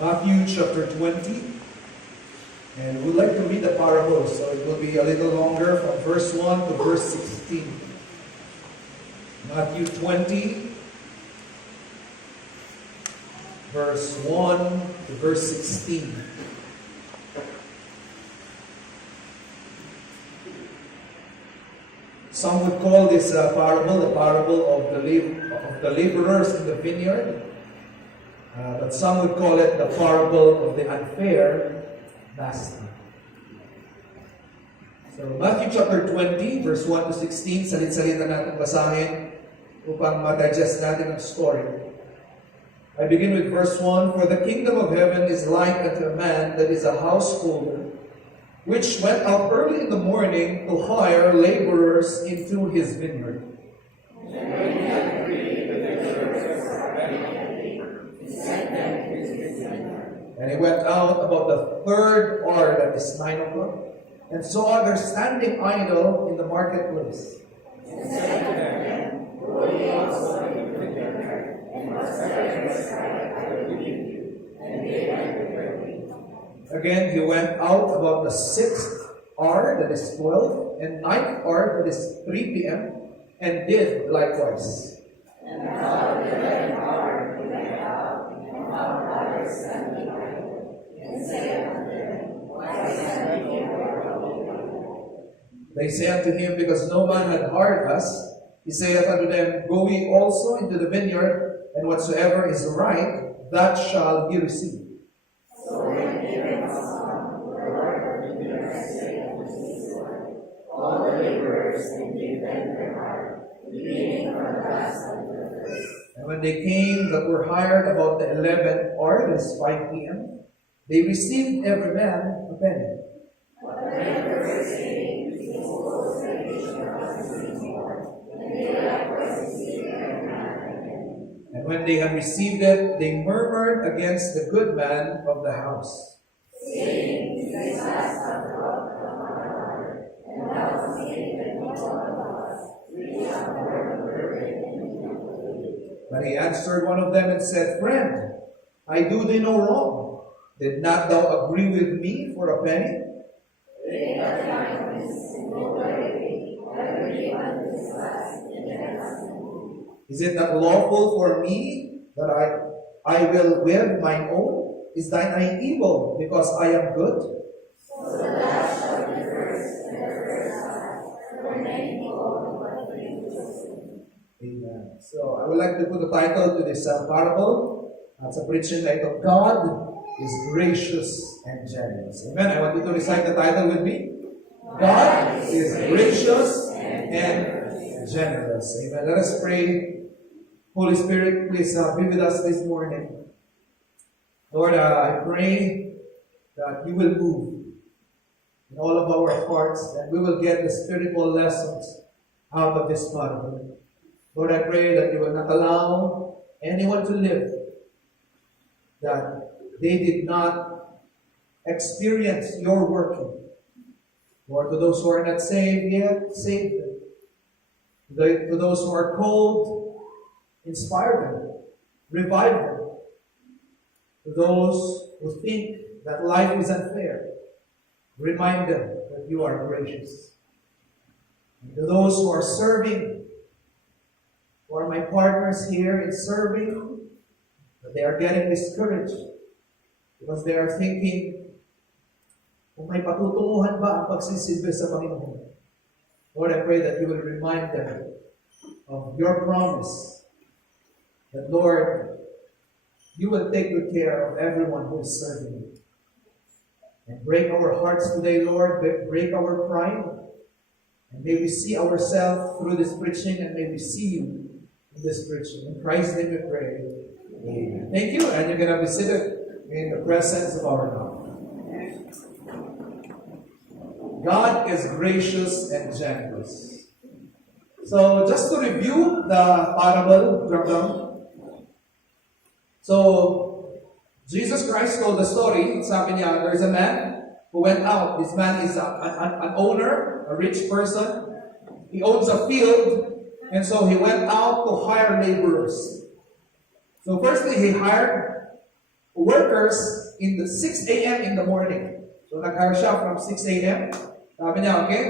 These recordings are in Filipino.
Matthew chapter 20. And we'd like to read the parable, so it will be a little longer from verse 1 to verse 16. Matthew 20, verse 1 to verse 16. Some would call this parable the parable of the laborers in the vineyard. But some would call it the parable of the unfair master. So, Matthew chapter 20, verse 1 to 16, salit-salita natin basahin upang ma-digest natin ang story. I begin with verse 1, For the kingdom of heaven is like unto a man that is a householder, which went out early in the morning to hire laborers into his vineyard. And he went out about the third hour, that is 9 o'clock, and saw others standing idle in the marketplace. And said to them, Go ye also into the vineyard, and whatsoever is required, I will give you. And they went with him. Again, he went out about the 6th hour, that is 12, and 9th hour, that is 3 p.m., and did likewise. And about the 11th hour, he went out, and found others standing idle, and said unto them, Why stand ye here? They say unto him, Because no man had hired us. He saith unto them, Go ye also into the vineyard, and whatsoever is right, that shall ye receive. So when he went on, the Lord of the vineyard said unto his Lord, All the laborers, and give them their hire, beginning from the last unto the first. And when they came that were hired about the 11th hour, that is 5 p.m., they received every man a penny. And when they had received it, they murmured against the good man of the house, saying, This last hath brought the hire, and thou hast taken more of us, we have more burden and iniquity. But he answered one of them and said, Friend, I do thee no wrong. Did not thou agree with me for a penny? They that kindness and go away, every one is last in their husband. Is it not lawful for me that I will with mine own? Is thine eye evil because I am good? So the last shall be first, and the first last, for many people what they do. Amen. So I would like to put the title to this parable. It's a preaching like of God is gracious and generous. Amen. I want you to recite the title with me. God is gracious and generous. Amen. Let us pray. Holy Spirit, please be with us this morning. Lord, I pray that you will move in all of our hearts, and we will get the spiritual lessons out of this parable. Lord, I pray that you will not allow anyone to live that they did not experience your working. Lord, to those who are not saved yet, save them. To those who are cold, inspire them, revive them. To those who think that life is unfair, remind them that you are gracious. And to those who are serving, who are my partners here in serving, that they are getting discouraged because they are thinking, kung may patutunguhan ba ang pagsisilbi sa Panginoon? Lord, I pray that you will remind them of your promise that, Lord, you will take good care of everyone who is serving you. And break our hearts today, Lord. Break our pride. And may we see ourselves through this preaching, and may we see you in this preaching. In Christ's name we pray. Amen. Thank you. And you're going to be seated in the presence of our God. God is gracious and generous. So, just to review the parable, so Jesus Christ told the story. Sabi niya, there's a man who went out. This man is an owner, a rich person. He owns a field, and so he went out to hire laborers. So firstly, he hired workers in the 6 a.m. in the morning. So nag-hire siya from 6 a.m. Sabi niya, okay,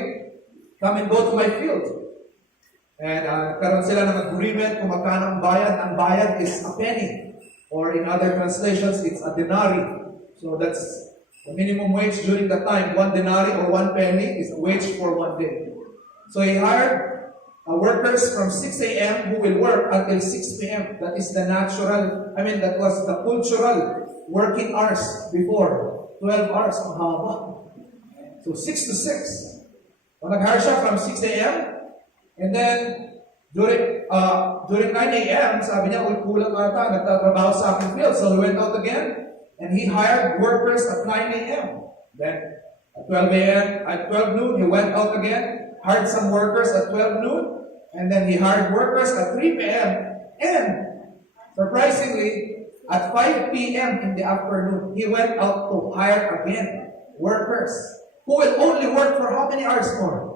come and go to my field. And karon sila ng agreement kung magkano ang bayad. Ang bayad is a penny. Or in other translations, it's a denarii. So that's the minimum wage during that time. 1 denarii or 1 penny is a wage for 1 day. So he hired workers from 6 a.m. who will work until 6 p.m. That is the natural, that was the cultural working hours before. 12 hours ang haba. So 6 to 6. So nag-hire siya from 6 a.m. And then, during 9 a.m., sabi niya, kulang ata, nagtatrabaho sa aking field. So he went out again, and he hired workers at 9 a.m. Then, at 12 a.m., at 12 noon, he went out again, hired some workers at 12 noon, and then he hired workers at 3 p.m. And, surprisingly, at 5 p.m. in the afternoon, he went out to hire again workers who will only work for how many hours more?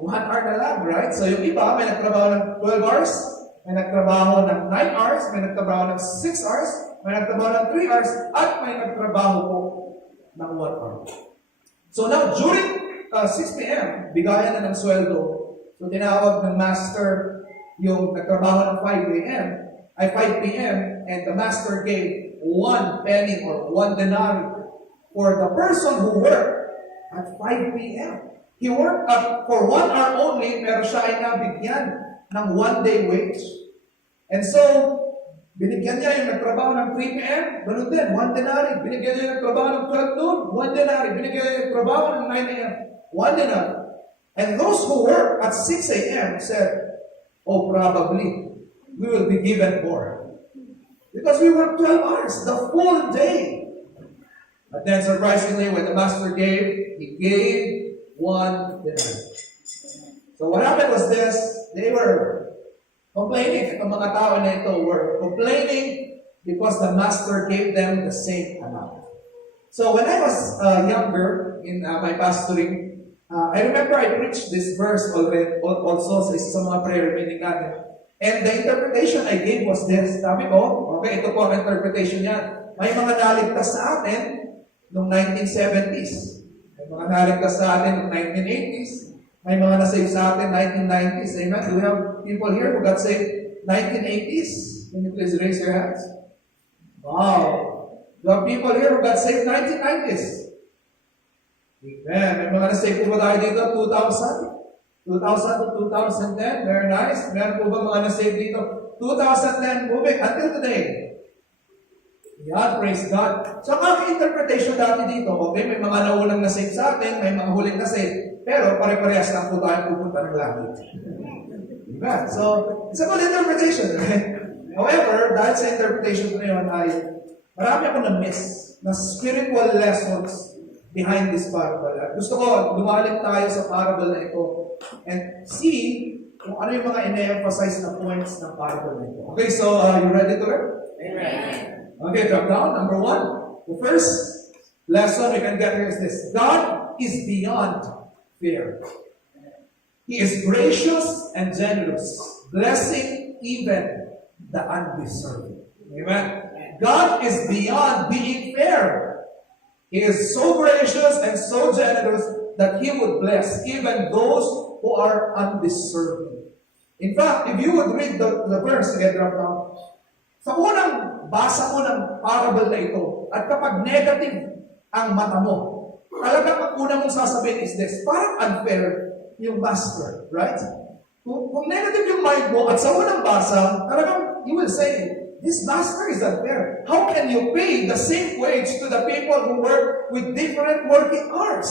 1 hour na lang, right? So yung iba, may nagtrabaho ng 12 hours, may nagtrabaho ng 9 hours, may nagtrabaho ng 6 hours, may nagtrabaho ng 3 hours, at may nagtrabaho po ng 1 hour. So now, during 6 p.m., bigayan na ng sweldo. So tinawag ng master yung nagtrabaho ng 5 p.m., and the master gave 1 penny or 1 denarii for the person who worked at 5 p.m. He worked for 1 hour only, pero siya ay nabigyan ng 1 day wage. And so, binigyan niya yung nagtrabaho ng 3 p.m., ganun din, 1 denarii. Binigyan niya yung nagtrabaho ng 12 noon, 1 denarii. Binigyan niya yung nagtrabaho ng 9 a.m., 1 denarii. And those who work at 6 a.m. said, oh, probably, we will be given more. Because we worked 12 hours, the full day. But then, surprisingly, when the master gave, he gave 1 denarii. So what happened was this, they were complaining. Itong mga tao na ito were complaining because the master gave them the same amount. So when I was younger in my pastoring, I remember I preached this verse already, also sa isa sa mga prayer meeting natin. And the interpretation I gave was this. Sabi ko, okay, ito po ang interpretation niya. May mga naligtas sa atin noong 1970s. May mga naligtas sa atin noong 1980s. May mga nasave sa atin 1990s. Amen? Do we have people here who got saved 1980s? Can you please raise your hands? Wow. Do we have people here who got saved 1990s? Amen. May mga nasave po ba tayo dito 2000? 2000 to 2010, very nice. Meron po ba mga na-save dito? 2010, moving until today. Yan, praise God. So, ang interpretation dati dito, okay, may mga naunang na-save sa atin, may mga huling na-save, pero pare-parehas lang po tayo pupunta ng langit. Diba? So, it's a good interpretation, right? However, dahil sa interpretation ko na yun, ay marami ako na-miss na spiritual lessons behind this parable. Gusto ko, lumalim tayo sa parable na ito and see kung ano yung mga ine-emphasize na points ng parable na ito. Okay, so you ready to learn? Amen. Okay, drop down. Number 1. The first lesson we can get here is this. God is beyond fear. He is gracious and generous, blessing even the undeserving. Amen. God is beyond being fair. He is so gracious and so generous that He would bless even those who are undeserving. In fact, if you would read the verse, again, drop down. Sa unang basa mo ng parable na ito, at kapag negative ang mata mo, talagang ang una mong sasabihin is this, parang unfair yung master, right? Kung negative yung mind mo, at sa unang basa, talagang you will say, this master is unfair. How can you pay the same wage to the people who work with different working hours?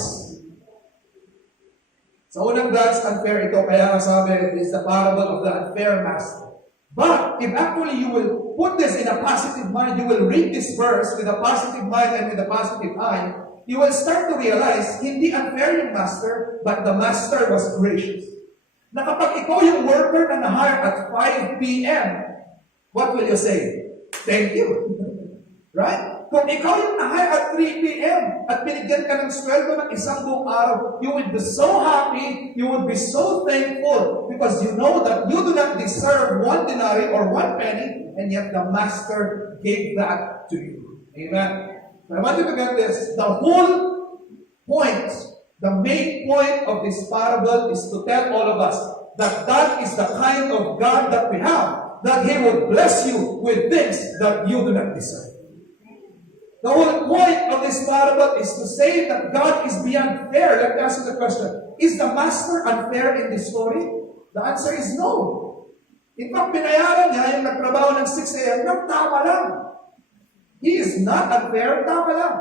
Sa unang glance, unfair ito. Kaya nga sabi, it is the parable of the unfair master. But, if actually you will put this in a positive mind, you will read this verse with a positive mind and with a positive eye, you will start to realize, hindi unfair yung master, but the master was gracious. Na kapag ikaw yung worker na na-hire at 5 p.m., what will you say? Thank you. Right? Kung ikaw yung na-hire at 3 p.m. at binigyan ka ng sweldo ng isang buong araw, you would be so happy, you would be so thankful, because you know that you do not deserve 1 denarii or 1 penny, and yet the master gave that to you. Amen. I want you to get this. The whole point, the main point of this parable is to tell all of us that that is the kind of God that we have, that He will bless you with things that you do not deserve. The whole point of this parable is to say that God is beyond fair. Let me ask you the question. Is the master unfair in this story? The answer is no. In fact, binayaran niya yung nagtrabaho ng 6 a.m. ng tama lang. He is not unfair, tama lang.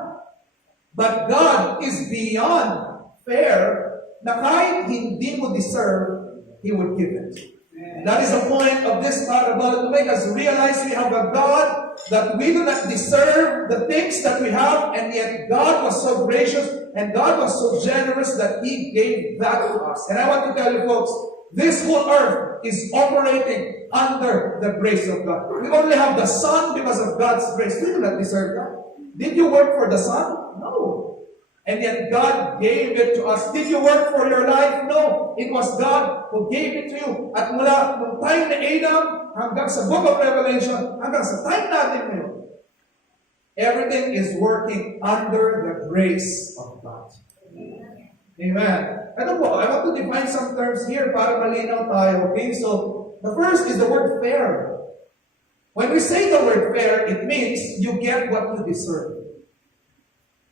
But God is beyond fair na kahit hindi mo deserve, He would give it. And that is the point of this parable, to make us realize we have a God that we do not deserve the things that we have, and yet God was so gracious and God was so generous that He gave that to us. And I want to tell you folks, this whole earth is operating under the grace of God. We only have the sun because of God's grace. We do not deserve that. Did you work for the sun? No. And yet God gave it to us. Did you work for your life? No. It was God who gave it to you. At mula nung time ni Adam hanggang sa Book of Revelation, hanggang sa time natin ngayon, everything is working under the grace of God. Amen. Ano po, I want to define some terms here para malinaw tayo. Okay, so the first is the word fair. When we say the word fair, it means you get what you deserve.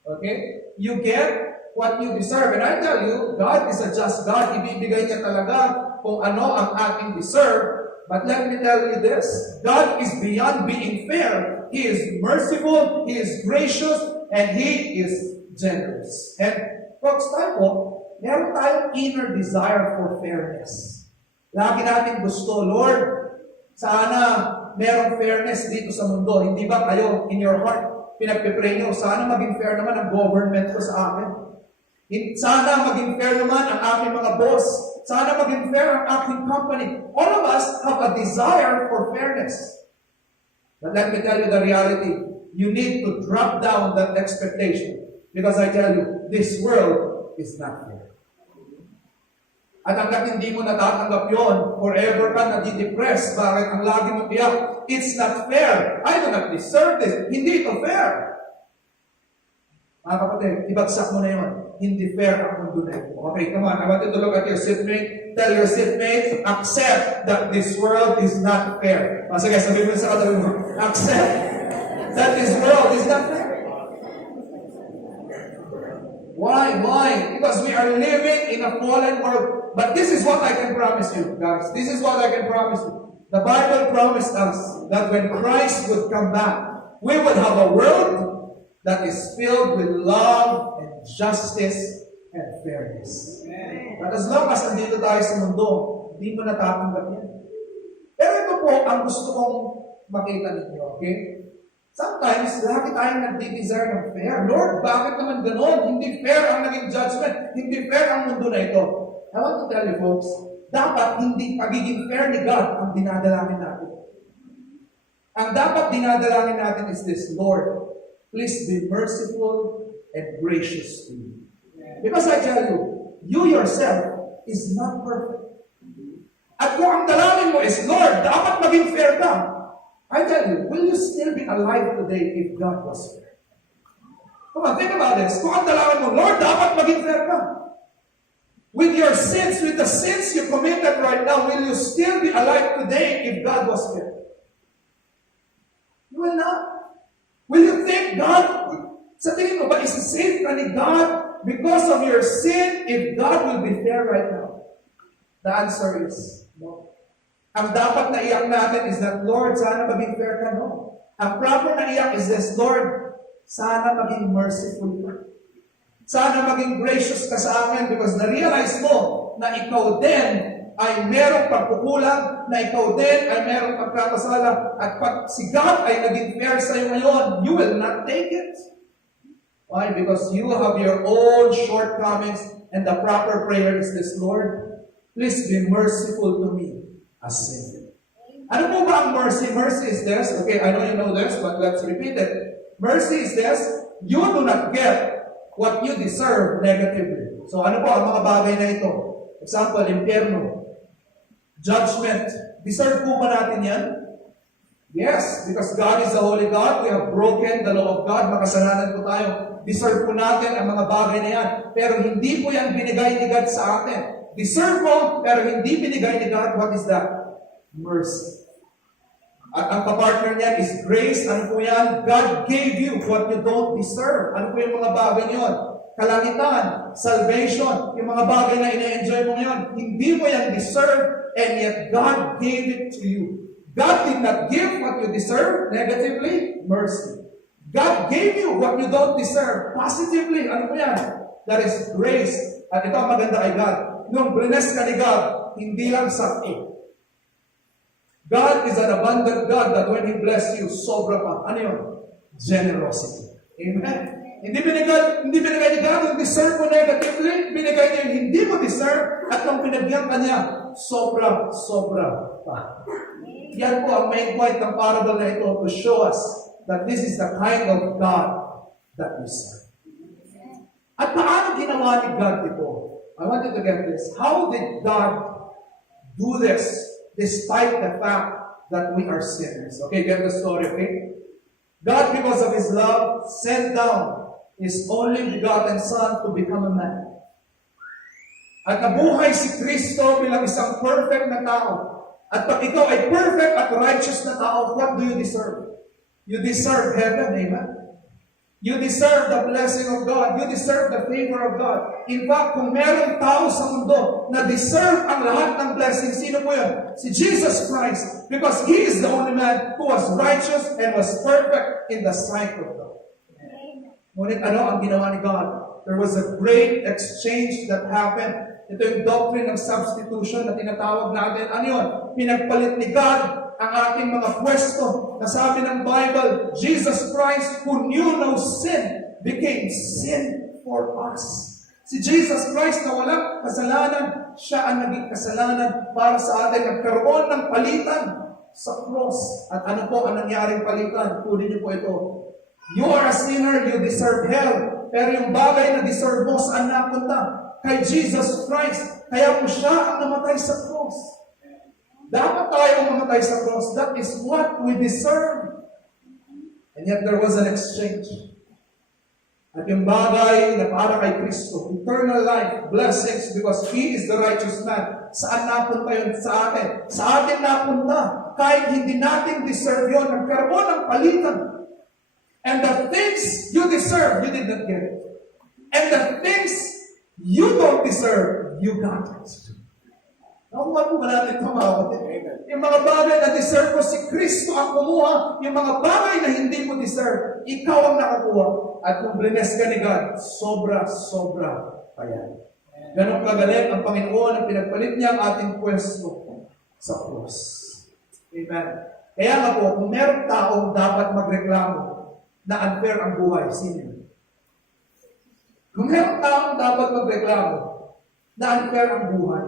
Okay? You get what you deserve. And I tell you, God is a just God. Ibibigay niya talaga kung ano ang ating deserve. But let me tell you this. God is beyond being fair. He is merciful, He is gracious, and He is generous. And folks, tayo po, meron tayong inner desire for fairness. Lagi natin gusto, Lord, sana merong fairness dito sa mundo. Hindi ba kayo, in your heart, pinagpipray nyo, sana maging fair naman ang government ko sa akin. Sana maging fair naman ang aking mga boss. Sana maging fair ang aking company. All of us have a desire for fairness. But let me tell you the reality. You need to drop down that expectation. Because I tell you, this world is not fair. At hanggat hindi mo natatanggap yon, forever ka nadidepress. Bakit ang lagi mo tiyak? It's not fair. I do not deserve this. Hindi ito fair. Mga kapatid, ibagsak mo na yun. Hindi fair ang mundo na ito. Okay, come on. I want you to look at your seatmate. Tell your seatmate, accept that this world is not fair. Sige, sabihin mo sa katabi mo, accept that this world is not fair. Why? Why? Because we are living in a fallen world. But this is what I can promise you, guys. This is what I can promise you. The Bible promised us that when Christ would come back, we would have a world that is filled with love and justice and fairness. Amen. But as long as nandito tayo sa mundo, hindi mo natatanggap yan. Pero ito po ang gusto kong makita ninyo, okay? Sometimes, lagi tayong nagdi-desire ng fair. Lord, bakit naman ganon? Hindi fair ang naging judgment. Hindi fair ang mundo na ito. I want to tell you folks, dapat hindi pagiging fair ni God ang dinadalangin natin. Ang dapat dinadalangin natin is this, Lord, please be merciful and gracious to me. Because I tell you, you yourself is not perfect. At kung ang dalangin mo is, Lord, dapat maging fair ka, I tell you, will you still be alive today if God was fair? Come on, think about this. Kung ang dalangin mo, Lord, dapat maging fair ka. With your sins, with the sins you committed right now, will you still be alive today if God was fair? You will not. Will you think God, sa tingin mo ba, is it safe ka ni God because of your sin if God will be fair right now? The answer is no. Ang dapat na iyak natin is that, Lord, sana maging fair ka, no? Ang proper na iyak is this, Lord, sana maging merciful ka. Sana maging gracious ka sa akin because na-realize mo na ikaw din ay merong pagkukulang, na ikaw din ay merong pagkakasala, at pag si God ay naging fair sa iyo ngayon, you will not take it. Why? Because you have your own shortcomings, and the proper prayer is this, Lord, please be merciful to me, a sinner. Ano po ba ang mercy? Mercy is this. Okay, I know you know this, but let's repeat it. Mercy is this. You do not get what you deserve negatively. So ano po ang mga bagay na ito? Example, impyerno, judgment. Deserve po ba natin yan? Yes, because God is a holy God. We have broken the law of God. Makasalanan po tayo. Deserve po natin ang mga bagay na yan. Pero hindi po yan binigay ni God sa atin. Deserve mo, pero hindi binigay ni God. What is that? Mercy. At ang kapartner niyan is grace. Ano po yan? God gave you what you don't deserve. Ano po yung mga bagay niyon? Kalangitan, salvation, yung mga bagay na ina-enjoy mo ngayon. Hindi mo yan deserve, and yet God gave it to you. God did not give what you deserve negatively, mercy. God gave you what you don't deserve positively. Ano po yan? That is grace. At ito ang maganda kay God. Nung bless ka ni God, hindi lang sakto. God is an abundant God that when He bless you, sobra pa. Ano yun? Generosity. Amen? Hindi binigay ni God yung deserve mo negatively, binigay niya yung hindi mo deserve, at nung pinagyan ka niya, sobra pa. Yan po ang main point ng parable na ito to show us that this is the kind of God that we serve. At paano ginawa ni God ito? I want you to get this. How did God do this despite the fact that we are sinners? Okay, get the story, okay? God, because of His love, sent down His only begotten Son to become a man. At nabuhay si Kristo bilang isang perfect na tao. At pag ikaw ay perfect at righteous na tao, what do you deserve? You deserve heaven, amen? You deserve the blessing of God. You deserve the favor of God. In fact, kung merong tao sa mundo na deserve ang lahat ng blessing, sino po yun? Si Jesus Christ. Because He is the only man who was righteous and was perfect in the sight of God. Ngunit ano ang ginawa ni God? There was a great exchange that happened. Ito yung doctrine ng substitution na tinatawag natin. Ano yun? Pinagpalit ni God ang ating mga pwesto. Nasabi ng Bible, Jesus Christ, who knew no sin, became sin for us. Si Jesus Christ na walang kasalanan, siya ang naging kasalanan para sa atin. Nagkaroon ng palitan sa cross. At ano po ang nangyaring palitan? Kunin niyo po ito. You are a sinner, you deserve hell. Pero yung bagay na deserve mo, saan napunta? Kay Jesus Christ. Kaya po siya ang namatay sa cross. Dapat tayo ang mamatay sa cross. That is what we deserve. And yet there was an exchange. At yung bagay na para kay Kristo, eternal life, blessings, because He is the righteous man. Saan napunta yun sa atin? Sa atin napunta. Kahit hindi natin deserve yun, nagkaroon ng palitan. And the things you deserve, you did not get it. And the things you don't deserve, you got it. Nakuha po ba natin ito, mga kapatid? Yung mga bagay na deserve mo, si Kristo ang kumuha. Yung mga bagay na hindi mo deserve, ikaw ang nakakuha. At kung bless ka ni God, sobra pa yan. Ganon kagaling ang Panginoon ang pinagpalit niya ang ating pwesto sa cross. Amen. Kaya nga po, kung meron taong dapat magreklamo na unfair ang buhay, sino yun? Kung meron taong dapat magreklamo na unfair ang buhay,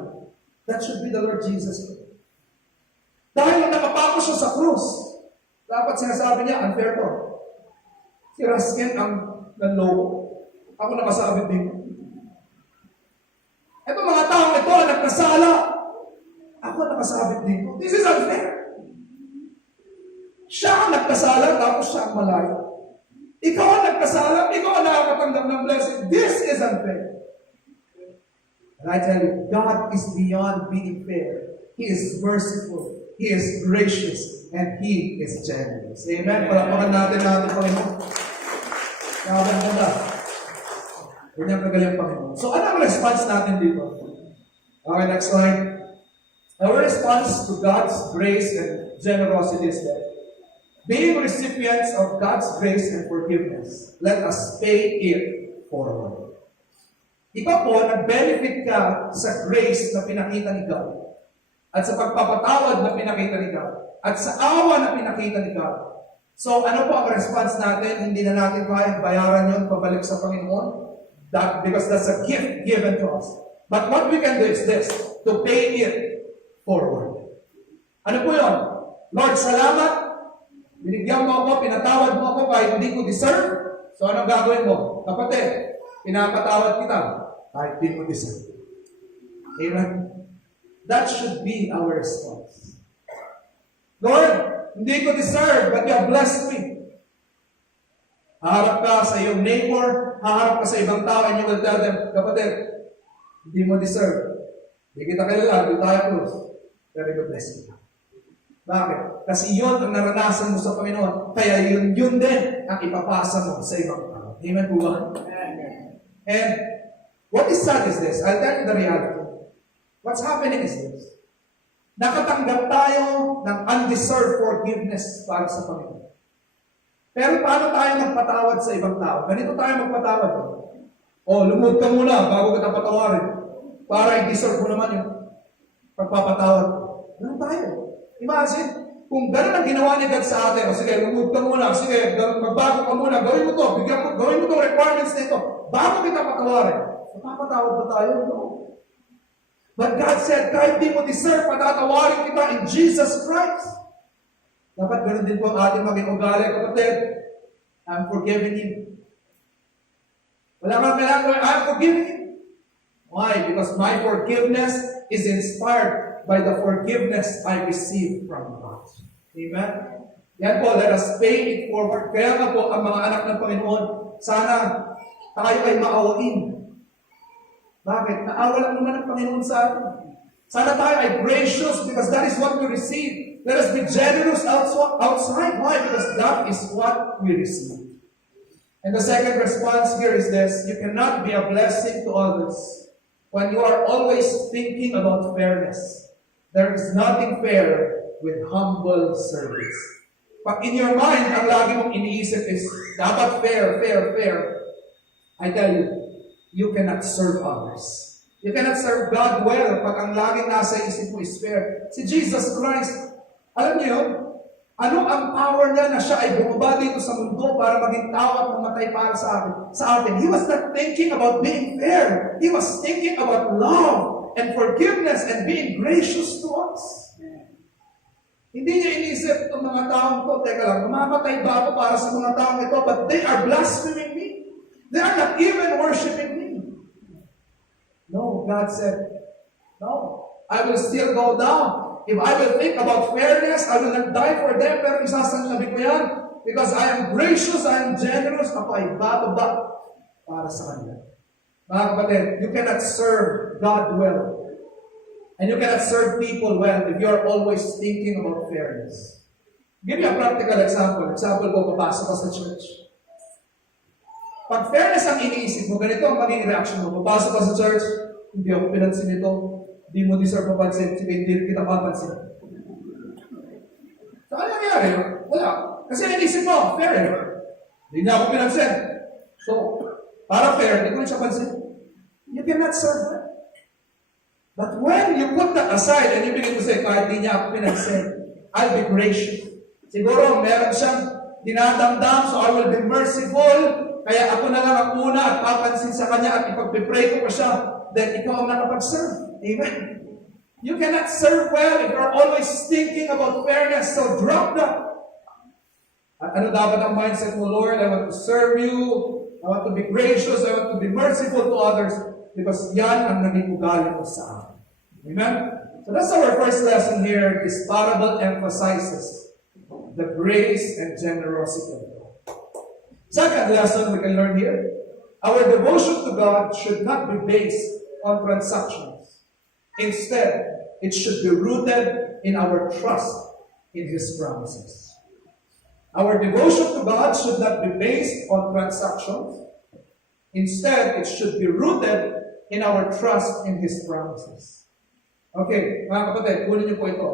that should be the Lord Jesus. Dahil nakapako siya sa krus, dapat sinasabi niya, unfair to. Si Raskin ang nanloko. Ako nakasabit dito. Ito mga taong ito ang nagkasala. Ako nakasabit dito. This is unfair. Siya ang nagkasala, tapos siya ang malayo. Ikaw ang nagkasala, ikaw ang nakakatanggap ng blessing. This is unfair. And I tell you, God is beyond being fair. He is merciful. He is gracious. And He is generous. Amen? Palakpakan natin Panginoon. Ang ganda. Ganyan kagaling Panginoon. So, ano ang response natin dito? Okay, next slide. Our response to God's grace and generosity is that being recipients of God's grace and forgiveness, let us pay it forward. Ikaw po, nag-benefit ka sa grace na pinakita ni God, at sa pagpapatawad na pinakita ni God, at sa awa na pinakita ni God. So, ano po ang response natin? Hindi na natin kayang bayaran yun pabalik sa Panginoon. Because that's a gift given to us. But what we can do is this, to pay it forward. Ano po yun? Lord, salamat. Binigyan mo ako, pinatawad mo ako kahit hindi ko deserve. So, anong gagawin mo? Kapatid, pinapatawad kita kahit hindi mo deserve. Amen? That should be our response. Lord, Hindi ko deserve, but you have blessed me. Haharap ka sa iyong neighbor, haharap ka sa ibang tao, and you will tell them, kapatid, hindi mo deserve. Hindi kita kilala, hindi tayo close. Pero you bless me. Bakit? Kasi yun ang naranasan mo sa Panginoon. Kaya yun din ang ipapasa mo sa ibang tao. Amen po ba? And what is sad is this? I'll tell you the reality. What's happening is this. Nakatanggap tayo ng undeserved forgiveness para sa Panginoon. Pero paano tayo magpatawad sa ibang tao? Ganito tayo magpatawad. Lumuhod ka muna bago kita patawarin. Para i-deserve mo naman yung pagpapatawad. Ganun tayo. Imagine, kung gano'n ang ginawa ni God sa atin, sige, lumuhod ka muna, sige, magbago ka muna, gawin mo to, gawin mo to requirements nito, bago kita patawarin. Mapapatawad ba tayo? No. But God said, kahit di mo deserve, patatawarin kita in Jesus Christ. Dapat gano'n din po ang ating maging ugali, kapatid. I'm forgiving you. Wala kang kailangan, I'm forgiving you. Why? Because my forgiveness is inspired by the forgiveness I received from God. Amen? Yan po, let us pay it forward. Kaya nga po, ang mga anak ng Panginoon, sana tayo ay maawain. Bakit? Naawa lang naman ng Panginoon sa atin. Sana tayo ay gracious because that is what we receive. Let us be generous outside. Why? Because that is what we receive. And the second response here is this: you cannot be a blessing to others when you are always thinking about fairness. There is nothing fair with humble service. Pag in your mind, ang lagi mong iniisip is, dapat fair, fair, fair. I tell you, you cannot serve others. You cannot serve God well pag ang laging nasa isip mo is fair. Si Jesus Christ, alam niyo yun? Ano ang power niya na siya ay bumaba dito sa mundo para maging tao at mamatay para sa atin? He was not thinking about being fair. He was thinking about love and forgiveness and being gracious to us. Hindi niya inisip itong mga taong to, teka lang, mamamatay ba ako para sa mga taong ito? But they are blaspheming me. They are not even worshiping me. No, God said, no, I will still go down. If I will think about fairness, I will not die for them, pero isasanlabi ko yan. Because I am gracious, I am generous, ako ay bababa para sa kanila. Mga kapatid, you cannot serve God well. And you cannot serve people well if you are always thinking about fairness. Give me a practical example. Example ko, papasok ka sa church. Pag fairness ang iniisip mo, ganito ang maging reaction mo. Papasok ka sa church, hindi ako pinansin ito, hindi mo deserve mapansin, sige, hindi kita mapansin. So, ano nangyari? Wala. Kasi ang inisip mo, fair eh. Hindi niya ako pinansin. So, para fair, hindi ko siya pansin. You cannot serve her. But when you put that aside and you begin to say, kahit hindi niya ako pinansin, I'll be gracious. Siguro, meron siyang dinadamdam, so I will be merciful. Kaya ako na lang ang una at papansin sa kanya at ipagpipray ko pa siya. Then ikaw ang nakapag-serve. Amen. You cannot serve well if you're always thinking about fairness. So drop that. At ano dapat ang mindset mo, Lord? I want to serve you. I want to be gracious. I want to be merciful to others. Because yan ang naging ugali mo sa akin. Amen? So that's our first lesson here. This parable emphasizes the grace and generosity of God. Second lesson we can learn here. Our devotion to God should not be based on transactions. Instead, it should be rooted in our trust in His promises. Our devotion to God should not be based on transactions. Instead, it should be rooted in our trust in His promises. Okay, mga kapatid, kunin niyo po ito.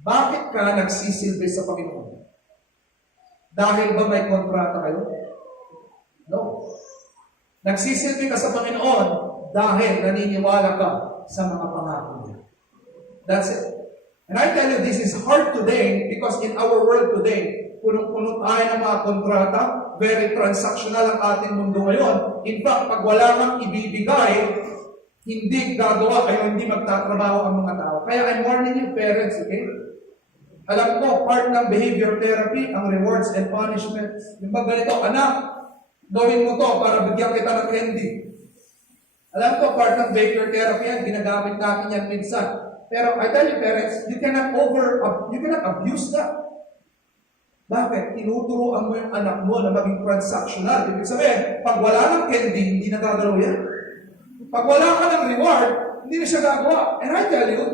Bakit ka nagsisilbi sa Panginoon? Dahil ba may kontrata kayo? No. Nagsisilbi ka sa Panginoon dahil naniniwala ka sa mga pangako niya. That's it. And I tell you, this is hard today because in our world today, punong-puno tayo ng mga kontrata, very transactional ang ating mundo ngayon. In fact, pag wala kang ibibigay, hindi gagawa kayo, hindi magtatrabaho ang mga tao. Kaya I'm warning you, parents, okay? Alam ko, part ng behavior therapy, ang rewards and punishments. Yung ba ganito, anak, gawin mo to para bigyan kita ng candy. Alam ko, part ng behavior therapy yan, ginagamit natin yan minsan. Pero I tell you, parents, you cannot abuse that. Bakit? Tinuturuan mo yung anak mo na maging transactional. Ibig sabihin, pag wala ng candy, hindi na gagalaw yan. Pag wala ka ng reward, hindi na siya gagawa. And I tell you,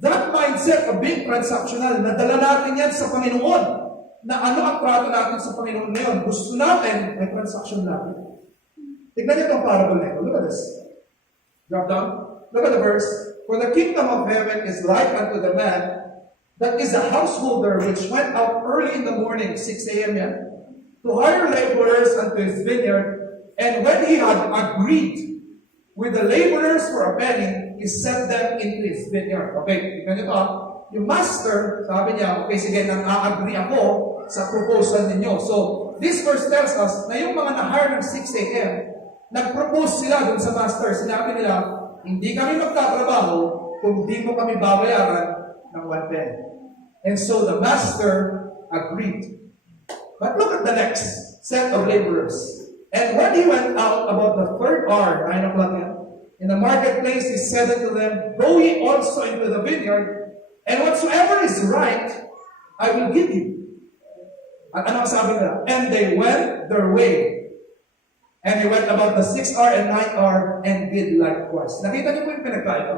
that mindset of being transactional, nadala natin yan sa Panginoon. Na ano ang trato natin sa Panginoon ngayon? Gusto natin, may transaction natin. Tignan niyo itong parable na ito. Look at this. Drop down. Look at the verse. For the kingdom of heaven is like unto the man that is a householder which went out early in the morning, 6 a.m. yan, to hire laborers unto his vineyard. And when he had agreed with the laborers for a penny, he sent them into his vineyard. Okay, tignan niyo ito. Yung master, sabi niya, okay, sige, nang-agree ako sa proposal ninyo. So, this verse tells us na yung mga na-hire ng 6 a.m., nag-propose sila dun sa master. Sinabi nila, hindi kami magtatrabaho kung di mo kami babayaran ng 1 penny. And so the master agreed. But look at the next set of laborers. And when he went out about the third hour, 9 o'clock in the marketplace, he said unto them, Go ye also into the vineyard, and whatsoever is right, I will give you. At ano ang sabi nila? And they went their way. And they went about the 6th hour and 9th hour and did likewise. Nakita niyo po yung pinagkaiba?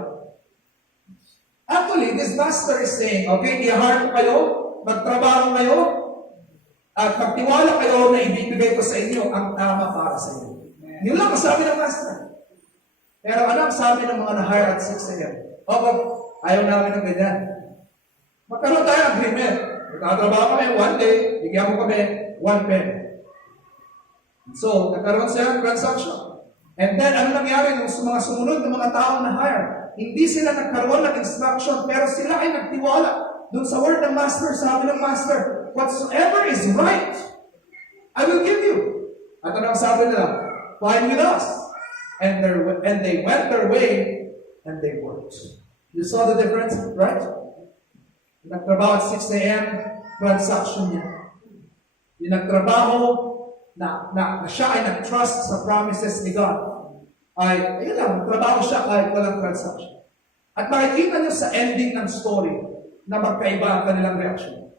Actually, this master is saying, okay, i-hire ko kayo, magtrabaho kayo, at magtiwala kayo na ibibigay ko sa inyo ang tama para sa inyo. Yun lang ang sabi ng master. Pero ano ang sabi ng mga na-hire at 6 a.m.? Okay, ayaw namin ng ganyan. Magkaroon tayo ng agreement. Magkatrabaho kami 1 day, bigyan mo kami 1 penny. So, nagkaroon siya ng transaction. And then, ano nangyari nung mga sumunod ng mga tao na hire? Hindi sila nagkaroon ng instruction, pero sila ay nagtiwala. Doon sa word ng master, sabi ng master, whatsoever is right, I will give you. At ano ang sabi nila? Fine with us. And they went their way, and they worked. You saw the difference, right? Nagtrabaho at 6 a.m., transaction niya. Yung nagtrabaho, na siya ay nag-trust sa promises ni God, ay, ayun lang, trabaho siya kahit walang transaction. At makikita niyo sa ending ng story na magkaiba ang kanilang reaction.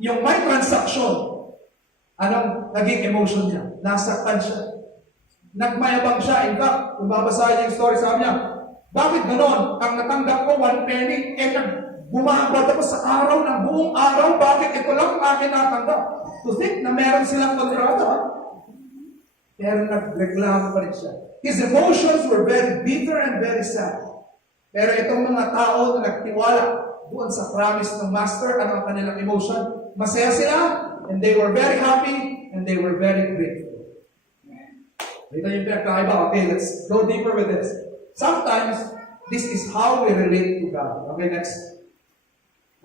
Yung may transaction, anong naging emotion niya? Nasaktan siya. Nagmayabang siya. In fact, kung babasahin niya yung story, sabi niya, bakit ganon? Ang natanggap ko, 1 penny, bumabad ako sa araw ng buong araw, bakit ito lang ang akin natanggap? To think na meron silang kontrata, pero nagreklamo pa rin siya. His emotions were very bitter and very sad. Pero itong mga tao na nagtiwala doon sa promise ng master, ano ang kanilang emotion? Masaya sila, and they were very happy, and they were very grateful. Ito yung pinagkaiba. Okay, let's go deeper with this. Sometimes, this is how we relate to God. Okay, next.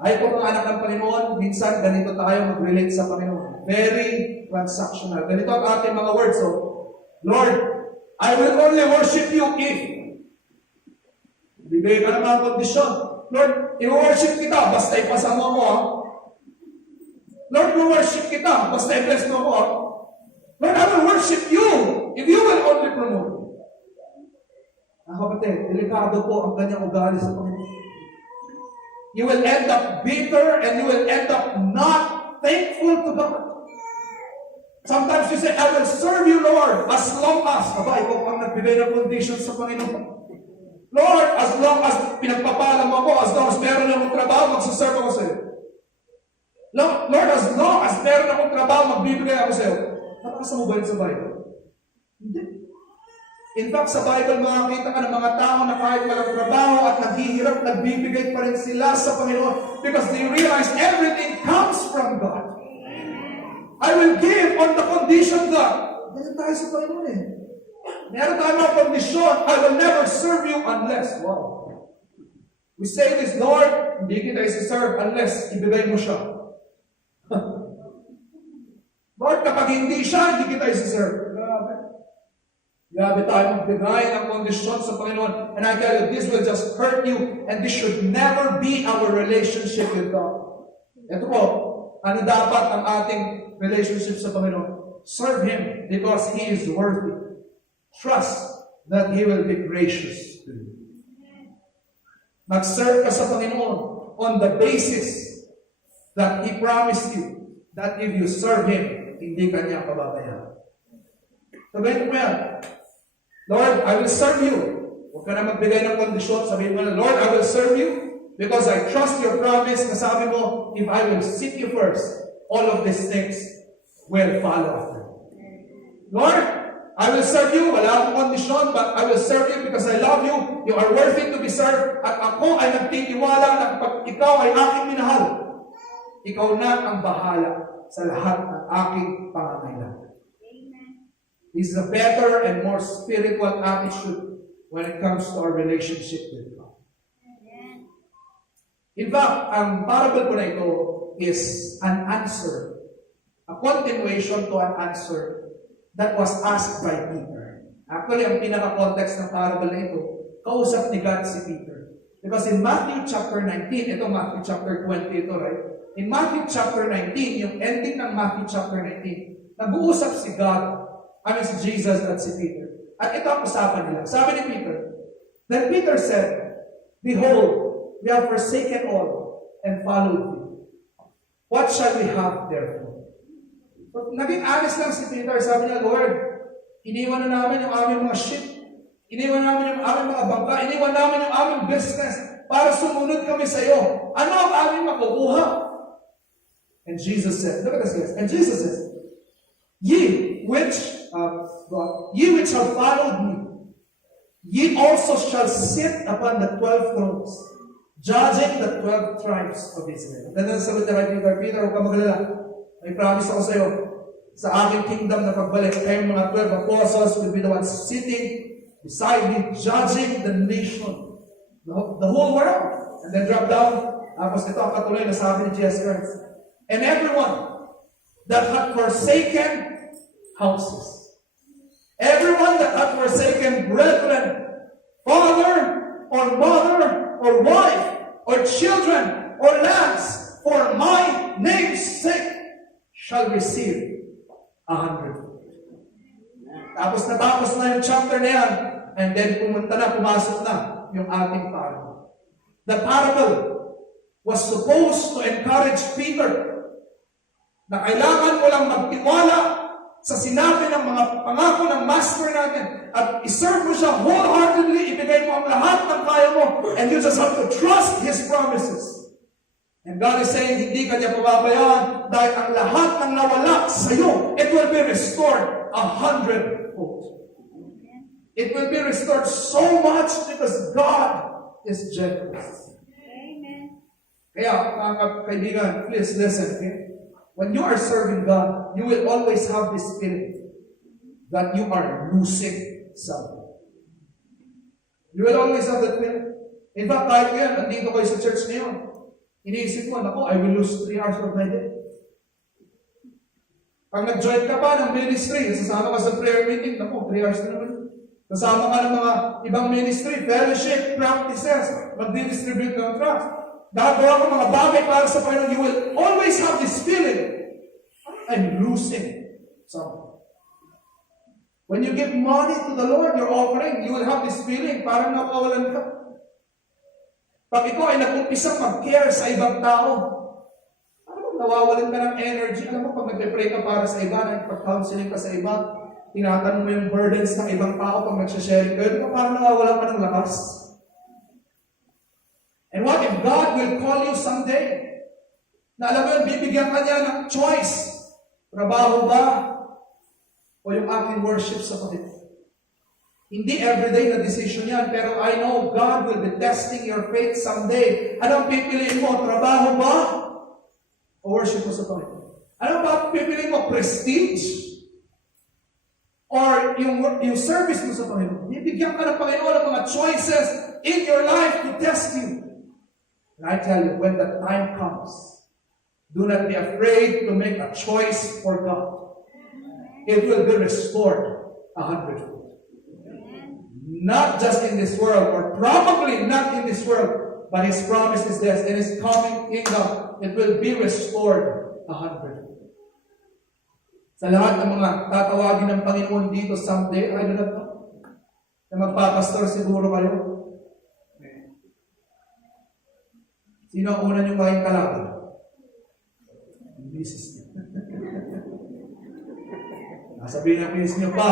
Ay po mga anak ng Panginoon, minsan ganito tayo mag-relate sa Panginoon. Very transactional. Ganito ang ating mga words. So, Lord, I will only worship you if. Bigay ka naman ang kondisyon. Lord, i-worship kita, basta ipasa mo ako. Lord, i-worship kita, basta i-bless mo ako. Lord, I will worship you if you will only promote. Ang kapatid, delikado po ang kanyang ugali sa Panginoon. You will end up bitter and you will end up not thankful to God. Sometimes you say, I will serve you, Lord, as long as, ikaw pang nagbigay ng condition sa Panginoon. Lord, as long as pinagpapala mo ako, as long as meron akong trabaho, magsaserve ako sa iyo. Lord, as long as meron akong trabaho, magbibigay ako sa iyo. Nakakasa mo ba yun sa Bible? Hindi. In fact, sa Bible, makakita ka ng mga tao na kahit walang trabaho at naghihirap, nagbibigay pa rin sila sa Panginoon because they realize everything comes from God. I will give on the condition that, ganyan tayo sa Panginoon eh. Meron tayo mga kondisyon, I will never serve you unless, wow. We say this, Lord, hindi kita isi-serve unless ibigay mo siya. Lord, kapag hindi siya, hindi kita isi-serve. Grabe tayo magbigay ng kondisyon sa Panginoon. And I tell you, this will just hurt you and this should never be our relationship with God. Ito po, ano dapat ang ating relationship sa Panginoon? Serve Him because He is worthy. Trust that He will be gracious to you. Mag-serve ka sa Panginoon on the basis that He promised you that if you serve Him, hindi ka niya pababayaan. Sabihin mo yan, Lord, I will serve you. Huwag ka na magbigay ng kondisyon. Sabihin mo na, Lord, I will serve you because I trust your promise na sabi mo, if I will seek you first, all of these things will follow after. Lord, I will serve you. Wala akong kondisyon, but I will serve you because I love you. You are worthy to be served. At ako ay nagtitiwala na kapag ikaw ay aking minahal, ikaw na ang bahala sa lahat ng aking pangangailangan. This is a better and more spiritual attitude when it comes to our relationship with God. In fact, ang parable ko na ito is an answer, a continuation to an answer that was asked by Peter. Actually, ang pinaka-context ng parable na ito, kausap ni God si Peter. Because in Matthew chapter 19, ito Matthew chapter 20 ito, right? In Matthew chapter 19, yung ending ng Matthew chapter 19, nag-uusap si God, si Jesus at si Peter. At ito ang usapan nila. Sabi ni Peter, then Peter said, behold, we have forsaken all and followed you. What shall we have therefore? But naging honest lang si Peter. Sabi niya, Lord, iniwan na namin yung aming mga ship. Iniwan namin yung aming mga bangka. Iniwan namin yung aming business para sumunod kami sa iyo. Ano ang aming makukuha? And Jesus said, look at this guys. And Jesus says, ye which have followed me, ye also shall sit upon the 12 thrones, judging the 12 tribes of Israel. Then sabi ni Peter, huwag ka magalala. May promise ako sa iyo, sa aking kingdom na pagbalik, kayong mga 12 apostles will be the ones sitting beside me, judging the nation, the whole world. And then drop down, tapos ito ang katuloy na sabi ni Jesus Christ. And everyone that had forsaken houses, everyone that had forsaken brethren, father, or mother, or wife, or children, or lands, for my name's sake, shall receive 100. Tapos natapos na yung chapter na yan, and then pumasok na yung ating parable. The parable was supposed to encourage Peter na kailangan mo lang magtiwala sa sinabi ng mga pangako ng master natin at iserve mo siya wholeheartedly, ibigay mo ang lahat ng kaya mo, and you just have to trust His promises. And God is saying, hindi ka niya pababayaan dahil ang lahat ng nawala sa iyo, it will be restored 100-fold. It will be restored so much because God is generous. Amen. Kaya, mga kaibigan, please listen, okay? When you are serving God, you will always have this feeling that you are losing something. You will always have that feeling. In fact, kahit ngayon, andito kayo sa church ngayon, iniisip mo, naku, I will lose 3 hours of my day. Pag nag-join ka pa ng ministry, sasama ka sa prayer meeting, naku, 3 hours na naman. Sasama ka ng mga ibang ministry, fellowship, practices, mag-distribute ng trust. Gagawa ka mga bagay para sa Panginoon, you will always have this feeling, I'm losing something. When you give money to the Lord, your offering, you will have this feeling, parang nawawalan ka. Pag ikaw ay nag-umpisang mag-care sa ibang tao, parang nawawalan ka ng energy. Alam mo, pag nag-pray ka para sa iba, nag-counseling ka sa iba, tinatanong mo yung burdens ng ibang tao pag nag-sharing kayo, parang nawawalan ka ng lakas. And what if God will call you someday? Na alam mo yun, bibigyan ka niya ng choice. Trabaho ba? O yung aking worship sa Panginoon? Hindi everyday na decision yan, pero I know God will be testing your faith someday. Anong pipiliin mo? Trabaho ba? O worship mo sa Panginoon? Ano ba pipiliin mo? Prestige? Or yung service mo sa Panginoon? Bibigyan ka ng Panginoon ng mga choices in your life to test you. And I tell you, when the time comes, do not be afraid to make a choice for God. It will be restored 100-fold. Not just in this world, or probably not in this world, but His promise is this, in His coming kingdom, it will be restored 100-fold. Sa lahat ng mga tatawagin ng Panginoon dito someday, I do not know, na magpapastor siguro kayo. Sino ang una niyong maging kalaban? Misis niya. Nasabihin ng kids niyo pa,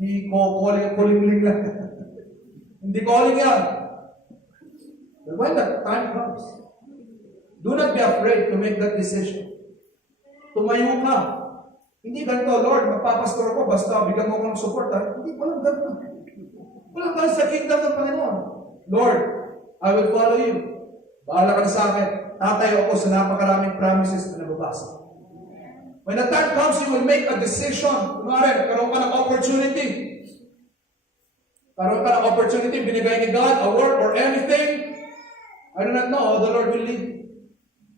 hindi ko kuling lang. Hindi calling yan. But when that time comes, do not be afraid to make that decision. Tumayo ka. Hindi ganito, Lord, magpapastor ako, basta bigyan mo ko ng support. Hindi, walang ganito. Walang ganito sa kingdom ng Panginoon. Lord, I will follow you. Bahala ka na sa akin. Tatayo ako sa napakaraming promises na nababasa. When the time comes, you will make a decision. Kunwari, karoon ka ng opportunity. Karoon ka ng opportunity, binigay ni God, a word or anything. I do not know how the Lord will lead.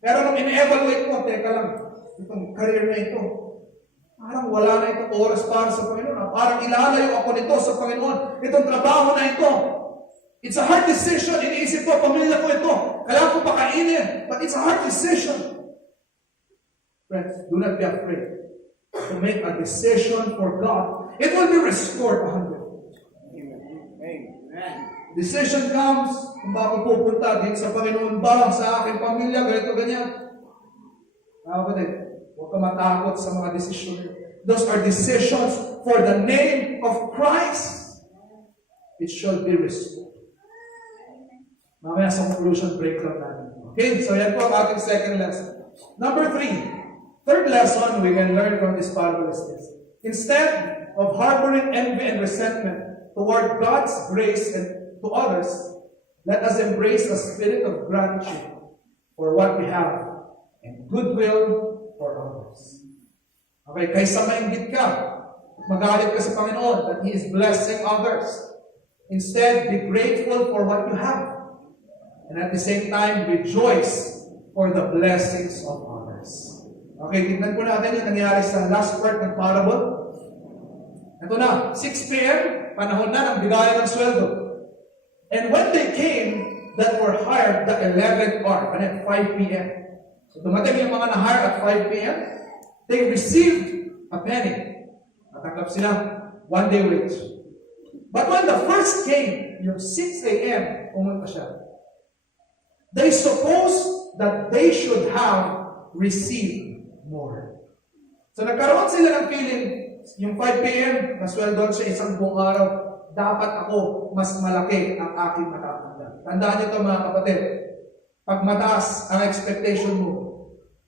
Pero nung in-evaluate mo, teka lang, itong career na ito, parang wala na itong oras para sa Panginoon. Parang ilalayo ako nito sa Panginoon. Itong trabaho na ito. It's a hard decision. Iniisip ko, pamilya ko ito. Kailangan ko pakainin. But it's a hard decision. Friends, do not be afraid to make a decision for God. It will be restored 100. Amen. Decision comes, kung bakit pupunta din sa Panginoon ba, sa aking pamilya, ganito, ganyan. Kapatid, huwag ka matakot sa mga decision. Those are decisions for the name of Christ. It shall be restored. Mamaya sa conclusion, breakdown natin. Okay, so yan po ang ating second lesson. Number 3. Third lesson we can learn from this parable is this. Instead of harboring envy and resentment toward God's grace and to others, let us embrace a spirit of gratitude for what we have and goodwill for others. Okay, kaysa mainggit ka, magalit ka sa Panginoon that He is blessing others. Instead, be grateful for what you have. And at the same time, rejoice for the blessings of others. Okay, tignan po natin yung nangyari sa last part ng parable. Ito na, 6 p.m., panahon na ng bigayan ng sweldo. And when they came that were hired the 11th hour, at 5 p.m. So dumating yung mga na-hire at 5 p.m., they received a penny. Natanggap sila 1 day wage. But when the first came, yung 6 a.m., pumunta siya. They supposed that they should have received more. So nagkaroon sila ng feeling, yung 5 p.m. na sweldo sa isang buong araw, dapat ako mas malaki ang aking matatanggap. Tandaan niyo ito mga kapatid, pag mataas ang expectation mo,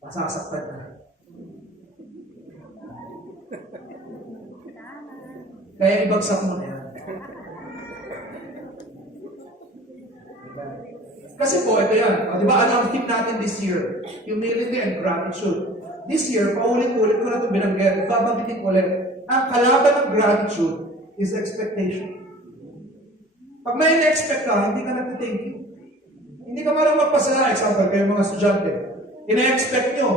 masasaktan ka. Kaya ibagsak mo na yan. Kasi po, ito yan. O, diba, ano ang theme natin this year? Humility and gratitude. This year, paulit-ulit ko na ito binanggit. Babanggitin ko ulit. Ang kalaban ng gratitude is expectation. Pag may in-expect ka, hindi ka nag-thank you. Hindi ka marang magpasala. Example, kayo mga estudyante. Ina-expect nyo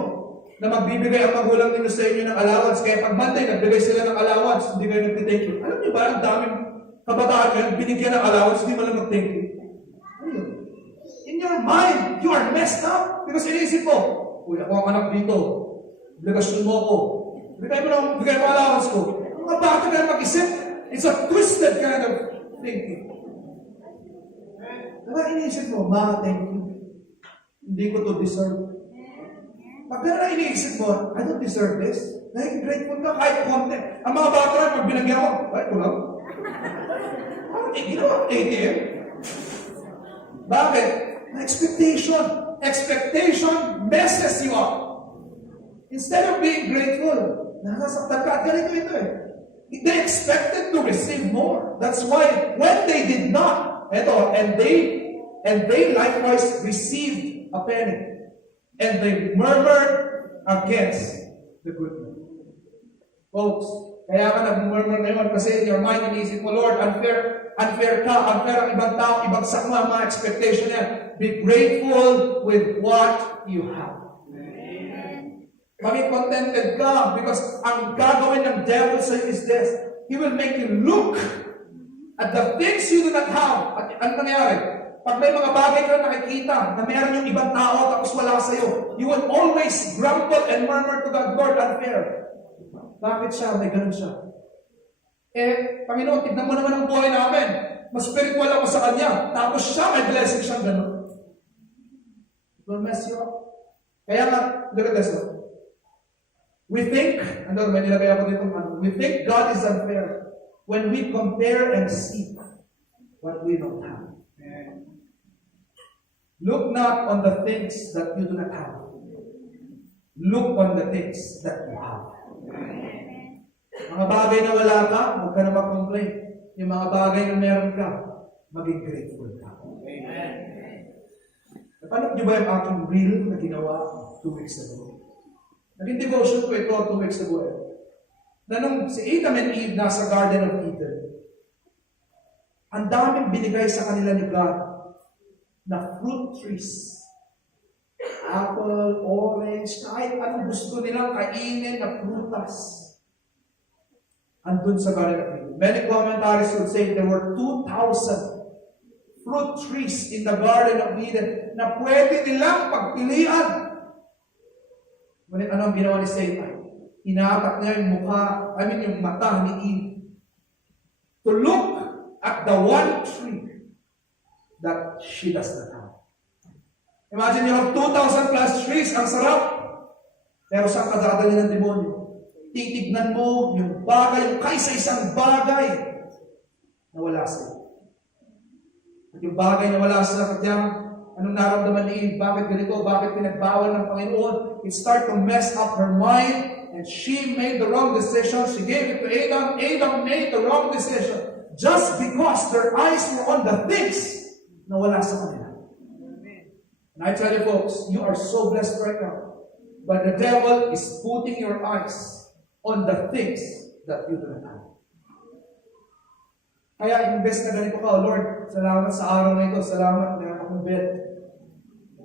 na magbibigay ang magulang nyo sa inyo ng allowance. Kaya pag Monday, nagbigay sila ng allowance, hindi kayo nag-thank you. Alam nyo ba, ang daming kabataan yan, binigyan ng allowance, hindi mo lang nag-thank you. In your mind, you are messed up. Because iniisip mo, uy, ako ang anak dito. Obligasyon mo ako. Bigay mo allowance ko. Mga bata ka mag-isip. It's a twisted kind of thinking. Diba iniisip mo, Ma, thank you. Hindi ko to deserve. Pag gano'n iniisip mo, I don't deserve this. Dahil grateful ka kahit konti. Ang mga bata rin, pag binagyan ko, ay, kulang. Ginawa ang ATM. Bakit? Expectation. Expectation messes you up. Instead of being grateful, nakasaktan ka. At ganito ito eh. They expected to receive more. That's why when they did not, and they likewise received a penny. And they murmured against the good man. Folks, kaya ka nag-murmur ngayon kasi in your mind, inisip mo, Lord, unfair ka, unfair ang ibang tao, ibagsak mo ang mga expectation niya. Be grateful with what you have. Maging contented ka because ang gagawin ng devil sa iyo is this. He will make you look at the things you do not have. At ano nangyari? Pag may mga bagay ka nakikita na meron yung ibang tao tapos wala sa iyo, you will always grumble and murmur to God, Lord, unfair. Bakit siya? May ganun siya. Panginoon, tignan mo naman ang buhay namin. Mas spiritual ako sa Kanya. Tapos siya, may blessing siyang ganun. It will mess you up. Kaya nga, look at this. We think, may nilagay ako dito, we think God is unfair when we compare and seek what we don't have. Look not on the things that you do not have. Look on the things that you have. Mga bagay na wala ka, huwag ka na mag-complain. Yung mga bagay na meron ka, maging grateful ka. Amen. Napanood niyo ba yung aking reel na ginawa 2 weeks ago? Naging devotion ko ito 2 weeks ago. Na nung si Adam and Eve nasa Garden of Eden, ang daming binigay sa kanila ni God na fruit trees. Apple, orange, kahit anong gusto nilang kainin na prutas. Andun sa Garden of Eden. Many commentaries would say there were 2,000 fruit trees in the Garden of Eden na pwede nilang pagpilian. Ngunit ano ang ginawa ni Satan? Hinatak niya yung yung mata ni Eve to look at the one tree that she does not have. Imagine you have 2,000 plus trees, ang sarap. Pero saan ka dadali ng demonyo? Titignan mo yung bagay, yung kaisa-isang bagay na wala sa'yo. At yung bagay na wala sa kanya, anong naramdaman ni Eve? Bakit ganito? Bakit pinagbawal ng Panginoon? It started to mess up her mind, and she made the wrong decision. She gave it to Adam. Adam made the wrong decision. Just because their eyes were on the things na wala sa kanila. And I tell you folks, you are so blessed right now. But the devil is putting your eyes on the things that you do not have. Kaya invest na ganito ka, Lord, salamat sa araw na ito, salamat, meron akong bed.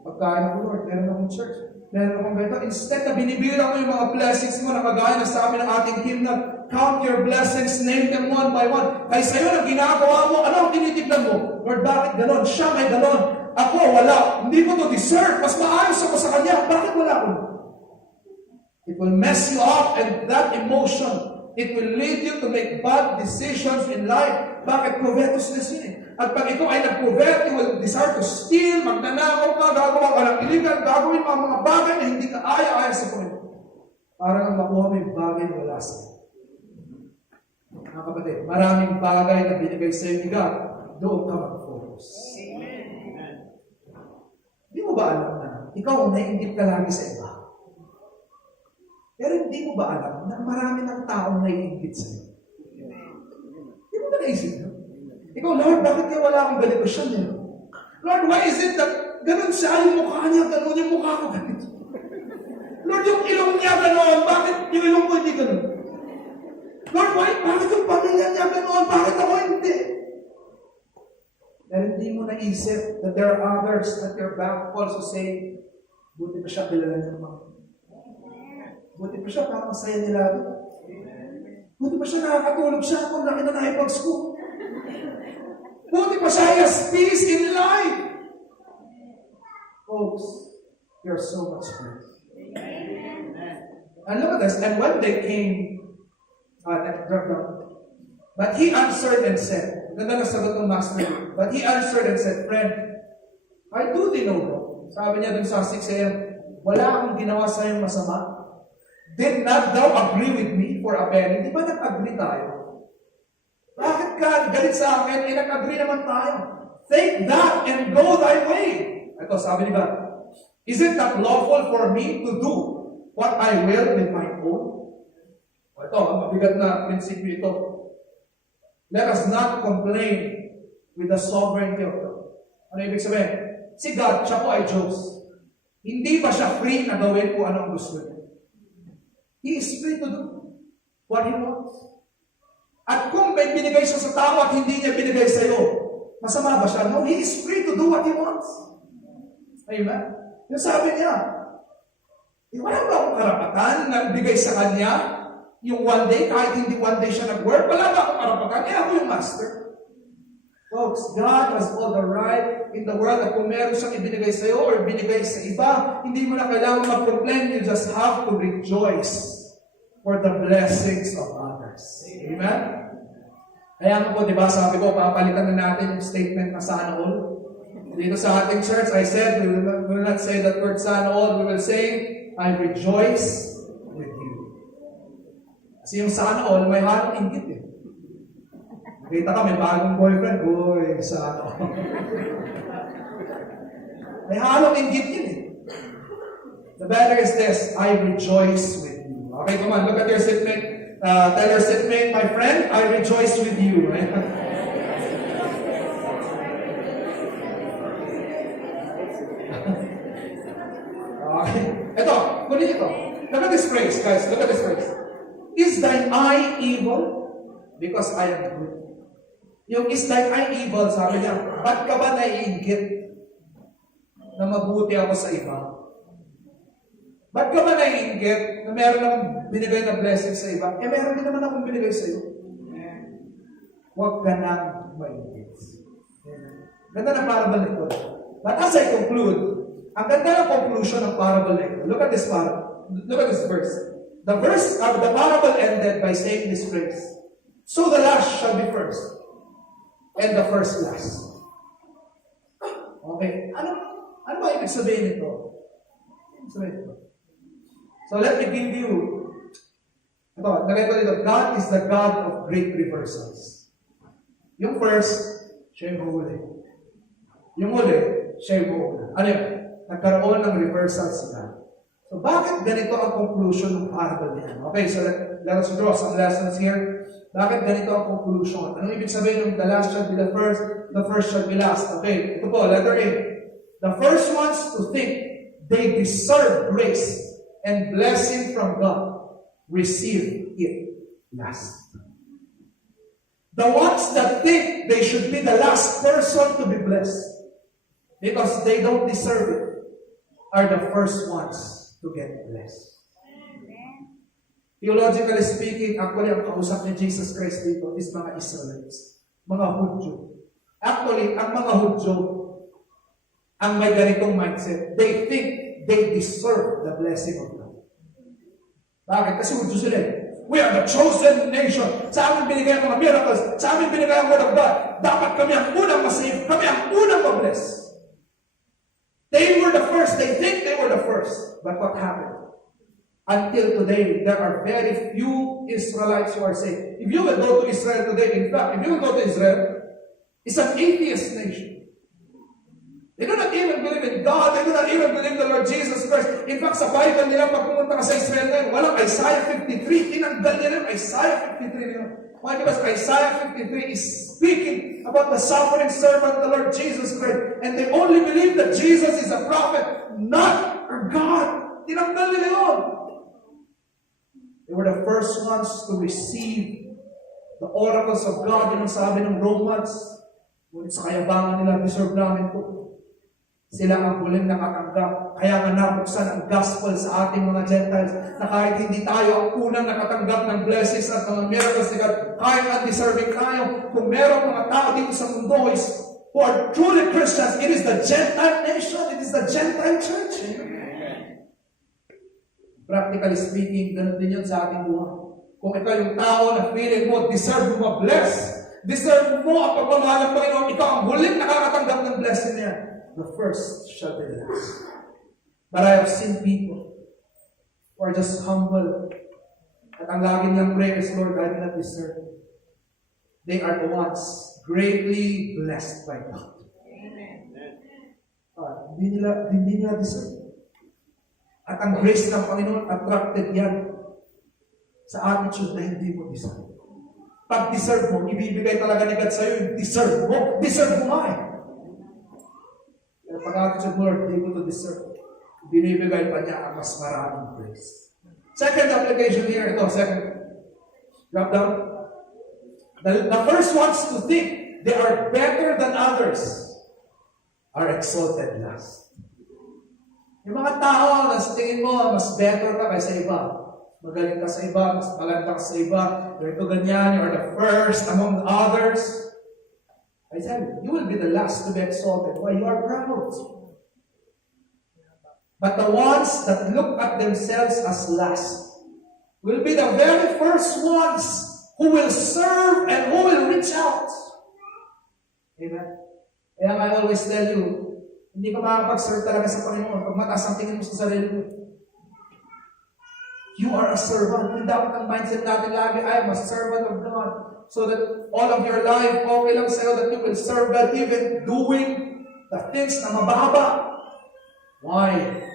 Pagkain ako, Lord, meron akong church, meron akong ganito. Instead na binibira ko yung mga blessings mo na kagaya na sa amin ng ating hymnal, count your blessings, name them one by one. Kaya sa'yo na ginagawa mo, ano ang tinitignan mo? Lord, bakit ganon? Siya may ganon. Ako, wala. Hindi ko to deserve. Mas maayos ako sa kanya. Bakit wala ko? It will mess you up, and that emotion, it will lead you to make bad decisions in life. Bakit? Covetousness yun eh. At pag ikaw ay nag-covet, you will desire to steal, magnanakaw ka, gagawa ka ng illegal, gagawin mga bagay na hindi ka aya-aya sa Panginoon. Para ang makuha mo yung bagay na wala sa'yo. Mga kapatid, maraming bagay na binigay sa'yo ni God, doon ka mag-focus. Hindi mo ba alam na ikaw naiingit ka lagi sa iba? Pero hindi mo ba alam na marami ng taong naiingit sa'yo? Hindi mo ba naisip yun? Ikaw, Lord, bakit kaya wala akong ganito siya niya? Lord, why is it that ganun siya yung mukha niya, ganun yung mukha ko ganito? Lord, yung ilong niya ganun, bakit yung ilong ko hindi ganun? Lord, bakit yung pamilya niya ganun, bakit ako hindi? Pero hindi mo naisip that there are others at your back also say, buti pa siya kilala ng mga. Buti pa siya parang masaya nila. Buti pa siya nakakatulog siya kung laki na nakipag-school. Buti pa siya has peace in life. Folks, you're so much blessed. And look at this. And when they came, but he answered and said, ganda na sagot ng master. But he answered and said, friend, I do thee no wrong. Sabi niya dun sa 6 a.m., wala akong ginawa sa iyong masama. Did not thou agree with me for a penny? Di ba nag-agree tayo? Bakit ka galit sa akin? Eh, nag-agree naman tayo. Take that and go thy way. Ito, sabi ni God, is it not lawful for me to do what I will with my own? Ito, ang mabigat na prinsipyo ito. Let us not complain with the sovereignty of God. Ano ibig sabihin? Si God, siya po ay Diyos. Hindi ba siya free na gawin kung anong gusto niya? He is free to do what He wants. At kung may binigay siya sa tao at hindi niya binigay sa iyo, masama ba siya? No, He is free to do what He wants. Amen? Yung sabi niya, wala ba akong karapatan na bigay sa kanya yung one day, kahit hindi one day siya nag-work? Wala ba akong karapatan? Ako yung master. Folks, God has all the right in the world at kung meron siyang ibinigay sa iyo or binigay sa iba, hindi mo na kailangan mag-complain. You just have to rejoice for the blessings of others. Amen? Kaya nga po, di ba, sabi ko, papalitan na natin yung statement na sana all. Dito sa ating church, I said, we will not say that word sana all. We will say, I rejoice with you. Kasi yung sana all, may halong inggit eh. Nakita ka, may bagong boyfriend. Uy, sana all. May halong inggit yun eh. The better is this, I rejoice with you. Okay, come on, look at your seatmate. Tell your seatmate, my friend, I rejoice with you. Right? Okay. Ito, kunin ito. Look at this phrase, guys. Look at this phrase. Is thine eye evil? Because I am good. Yung is thine eye evil, sabi niya, ba't ka ba naiinggit na mabuti ako sa iba? Ba't ka ba naiinggit na meron akong binigay na blessing sa iba? Eh, meron din naman akong binigay sa iyo. Huwag ka nang mainggit. Ganda ng parable nito. But as I conclude, ang ganda ng conclusion ng parable nito. Look at this parable. Look at this verse. The parable ended by saying this phrase. So the last shall be first, and the first last. Okay. Ano ba ibig sabihin nito? So let me give you, ito, nalagay ko dito, God is the God of great reversals. Yung first, siya yung huli. Yung huli, siya yung huli. Ano yun? Nagkaroon ng reversal sila. So bakit ganito ang conclusion ng parable niya? Okay, so let us draw some lessons here. Bakit ganito ang conclusion? Ano ibig sabihin ng the last shall be the first shall be last? Okay, ito po, letter A. The first ones to think they deserve grace and blessing from God, receive it last. The ones that think they should be the last person to be blessed because they don't deserve it are the first ones to get blessed. Theologically speaking, actually, ang kausap ni Jesus Christ dito is mga Israelites, mga Hudyo. Actually, ang mga Hudyo, ang may ganitong mindset, they think they deserve the blessing of God. Bakit? Kasi Hudyo sila eh. We are the chosen nation. Sa amin binigay ang mga miracles. Sa amin binigay ang word of God. Dapat kami ang unang masave. Kami ang unang mabless. They were the first. They think they were the first. But what happened? Until today, there are very few Israelites who are saved. If you will go to Israel today, in fact, if you will go to Israel, it's an atheist nation. They do not even believe in God. They do not even believe in the Lord Jesus Christ. In fact, sa Bible nila, pag pumunta ka sa Israel ngayon, walang Isaiah 53. Tinanggal nila yung Isaiah 53 nila. Why? Because Isaiah 53 is speaking about the suffering servant, the Lord Jesus Christ. And they only believe that Jesus is a prophet, not a God. Tinanggal nila yun. They were the first ones to receive the oracles of God. Yun ang sabi ng Romans. Ngunit sa kayabangan nila, deserve namin po. Sila ang huling nakatanggap. Kaya nga nabuksan ang gospel sa ating mga Gentiles na kahit hindi tayo ang unang nakatanggap ng blessings at mga miracles ni God, kahit undeserving tayo, kung merong mga tao dito sa mundo who are truly Christians, it is the Gentile nation, it is the Gentile church. Practically speaking, ganun din yun sa ating buhay. Kung ikaw yung tao na feeling mo, deserve mo ma-bless, deserve mo ang pagmamahal ng Panginoon, ikaw ang huling nakakatanggap ng blessing niya. The first shall be the last. But I have seen people who are just humble. At ang lagi niyang prayer is, Lord, I do not deserve. They are the ones greatly blessed by God. Amen. Hindi nila deserve. At ang grace ng Panginoon, attracted yan sa attitude na hindi mo deserve. Pag deserve mo, ibibigay talaga ni God sa'yo yung deserve mo. Deserve mo nga eh. Pag-attitude mo, Lord, hindi mo to deserve. Binibigay pa niya ang mas maraming grace. Second application here, ito, second. Drop down. The first ones to think they are better than others are exalted last. Yung mga tao na sa tingin mo, mas better ka kaysa iba. Magaling ka sa iba, mas maganda ka sa iba. You're ito ganyan, you're the first among others. I tell you, you will be the last to be exalted. Why? You are proud. But the ones that look at themselves as last will be the very first ones who will serve and who will reach out. Amen? Kaya I always tell you, Hindi ka makakapag-serve talaga sa Panginoon pag mataas ang tingin mo sa sarili mo. You are a servant. Kung dapat ang mindset natin lagi, I am a servant of God. So that all of your life, okay lang sa'yo that you will serve God even doing the things na mababa. Why?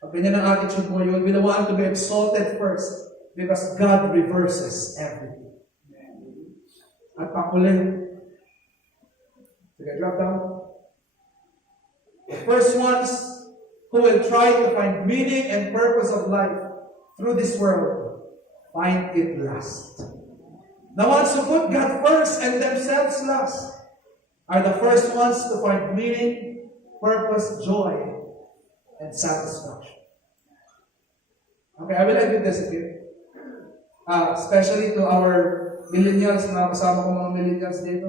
Pag ganyan ang attitude mo, you will be the one to be exalted first because God reverses everything. At panghuli, sige, drop down. The first ones who will try to find meaning and purpose of life through this world, find it last. The ones who put God first and themselves last are the first ones to find meaning, purpose, joy, and satisfaction. Okay, I will end with this again. Especially to our millennials, mga kasama ko mga millennials dito.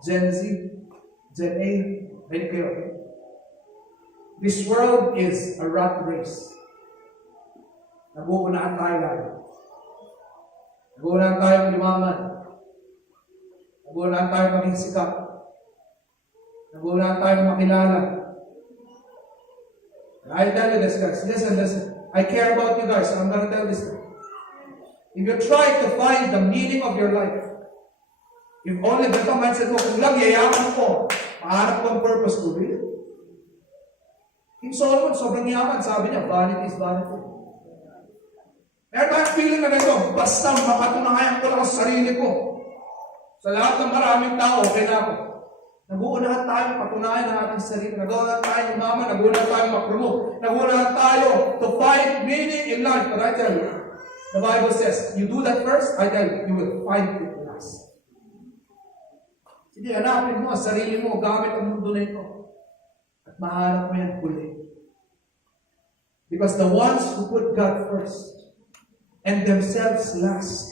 Gen Z, Gen A, ready kayo, okay? This world is a rat race. Naguunahan tayo lagi. Naguunahan tayo lumaman. Naguunahan tayo maging sikat. Naguunahan tayo makilala. I tell you this, guys. Listen. I care about you guys, so I'm going to tell this. If you try to find the meaning of your life, if only the mindset mo, kung lang yayaman ko, mahanap ko ang purpose ko, really? King Solomon, sobrang yaman, sabi niya, vanity is vanity. Meron tayong feeling na ganito, basta mapatunayan ko lang sa sarili ko. Sa lahat ng maraming tao, okay na ako. Nag-uunahan tayo, patunayan ang ating sarili. Nag-uunahan tayo umaman, nag-uunahan tayo mag-promote. Nag-uunahan tayo to find meaning in life. But I tell you, the Bible says, you do that first, I tell you, you will find it last. Sige, hanapin mo ang sarili mo gamit ang mundo na ito. At mahanap mo yan huli. Because the ones who put God first and themselves last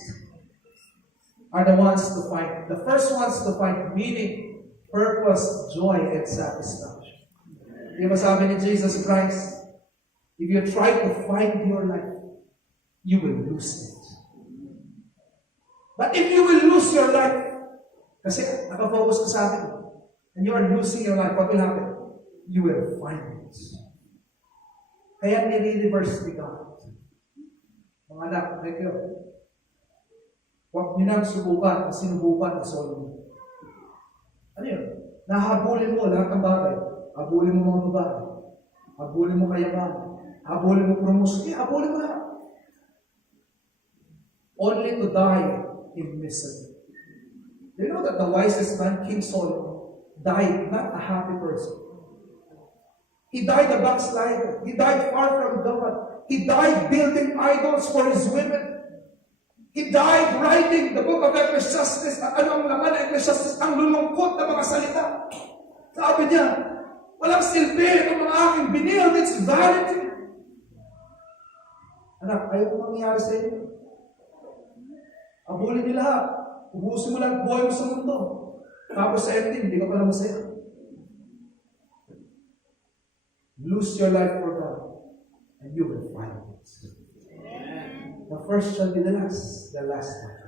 are the ones to find, the first ones to find meaning, purpose, joy, and satisfaction. Di ba sabi ni Jesus Christ, if you try to find your life, you will lose it. But if you will lose your life, kasi nakafocus ka sa akin, and you are losing your life, what will happen? You will find it. Kaya nire-reverse ni God. Mga anak, medyo, huwag niyo nang subukan, sinubukan ni Solomon. Ano yun? Nahabulin mo lahat ng bagay. Habulin mo mga babae. Habulin mo kayaman. Habulin mo promotion. Habulin mo lahat. Only to die in misery. Do you know that the wisest man, King Solomon, died not a happy person? He died a backslider. He died far from God. He died building idols for his women. He died writing the book of Ecclesiastes. At ano ang laman ng Ecclesiastes? Ang lulungkot na mga salita. Sabi niya, walang silbi itong mga aking binild. It's vanity. Anak, ayaw kong mangyayari sa inyo. Abulin nila lahat. Ubusin mo lang buhay mo sa mundo. Tapos sa ending, hindi ka pala masaya. Lose your life for God, and you will find it. The first shall be the last one.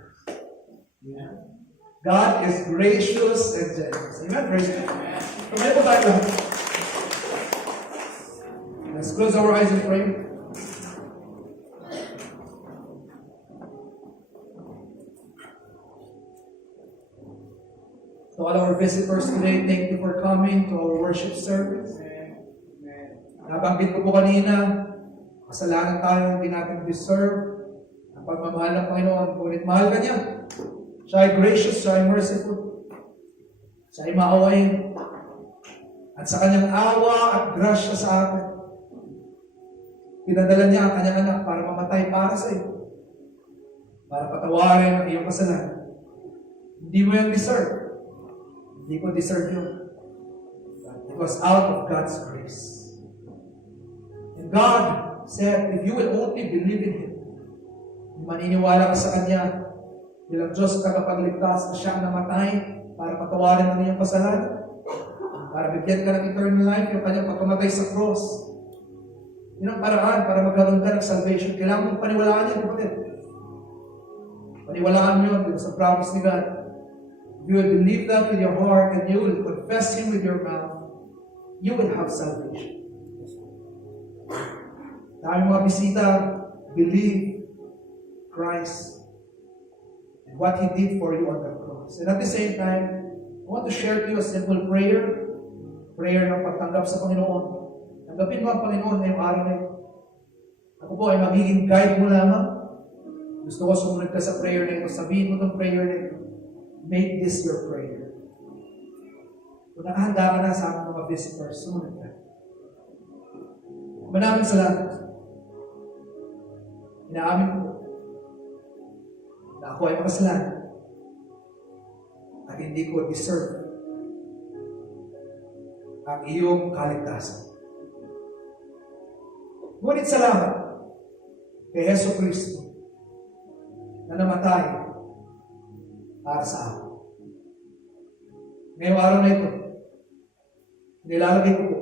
Yeah. God is gracious and generous. Amen? Praise God. Tumayo po tayo lahat. Let's close our eyes and pray. To all our visitors today, thank you for coming to our worship service. Nabanggit ko po kanina, kasalanan tayo, hindi natin deserve ang pagmamahal ng Panginoon. Ngunit mahal ka niya. Siya ay gracious, siya ay merciful. Siya ay maawain. At sa kanyang awa at grasya sa atin, pinadala niya ang kanyang anak para mamatay para sa iyo. Para patawarin ang iyong kasalanan. Hindi mo yung deserve. Hindi ko deserve yun. It was out of God's grace. And God said, if you will only believe in Him, maniniwala ka sa Kanya, bilang Diyos tagapagligtas na siyang namatay para patawarin ang iyong kasalanan, para bigyan ka ng eternal life, yung Kanyang pagkamatay sa cross. Yun ang paraan para magkaroon ka ng salvation. Kailangan mong paniwalaan yan, kapatid. Paniwalaan yun sa promise ni God. If you will believe that with your heart and you will confess Him with your mouth, you will have salvation. Dahil mga bisita, believe Christ and what He did for you on the cross. And at the same time, I want to share to you a simple prayer. Prayer ng pagtanggap sa Panginoon. Tanggapin mo ang Panginoon ngayong araw na ito. Ako po ay magiging guide mo lamang. Gusto ko sumunod ka sa prayer na ito. Sabihin mo itong prayer na ito. Make this your prayer. Kung nakahanda ka na sa aking mga visitors, sumunod ka. Maraming salamat. Inaamin ko na ako ay makasalanan at hindi ko deserve ang iyong kaligtasan. Ngunit salamat kay Yesu Kristo na namatay para sa akin. Ngayong araw na ito, nilalagay ko po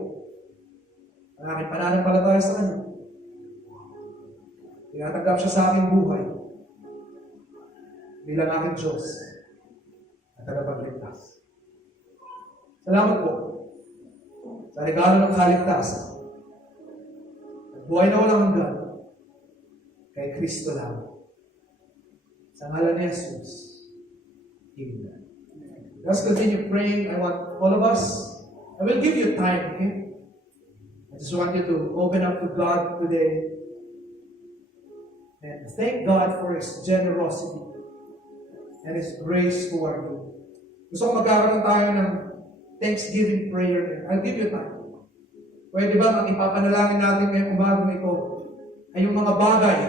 ang aking pananampalataya sa Kanya. Tinatanggap siya sa aking buhay bilang aking Diyos at tagapagligtas. Salamat po sa regalo ng kaligtasan at buhay na walang hanggan kay Kristo lang. Sa ngalan ni Jesus. Amen. Let's continue praying. I want all of us, I will give you time, okay? I just want you to open up to God today and thank God for His generosity and His grace toward you. Gusto ko magkakaroon tayo ng Thanksgiving prayer. I'll give you time. Pwede ba ipapanalangin natin ngayong umagang ito ay yung mga bagay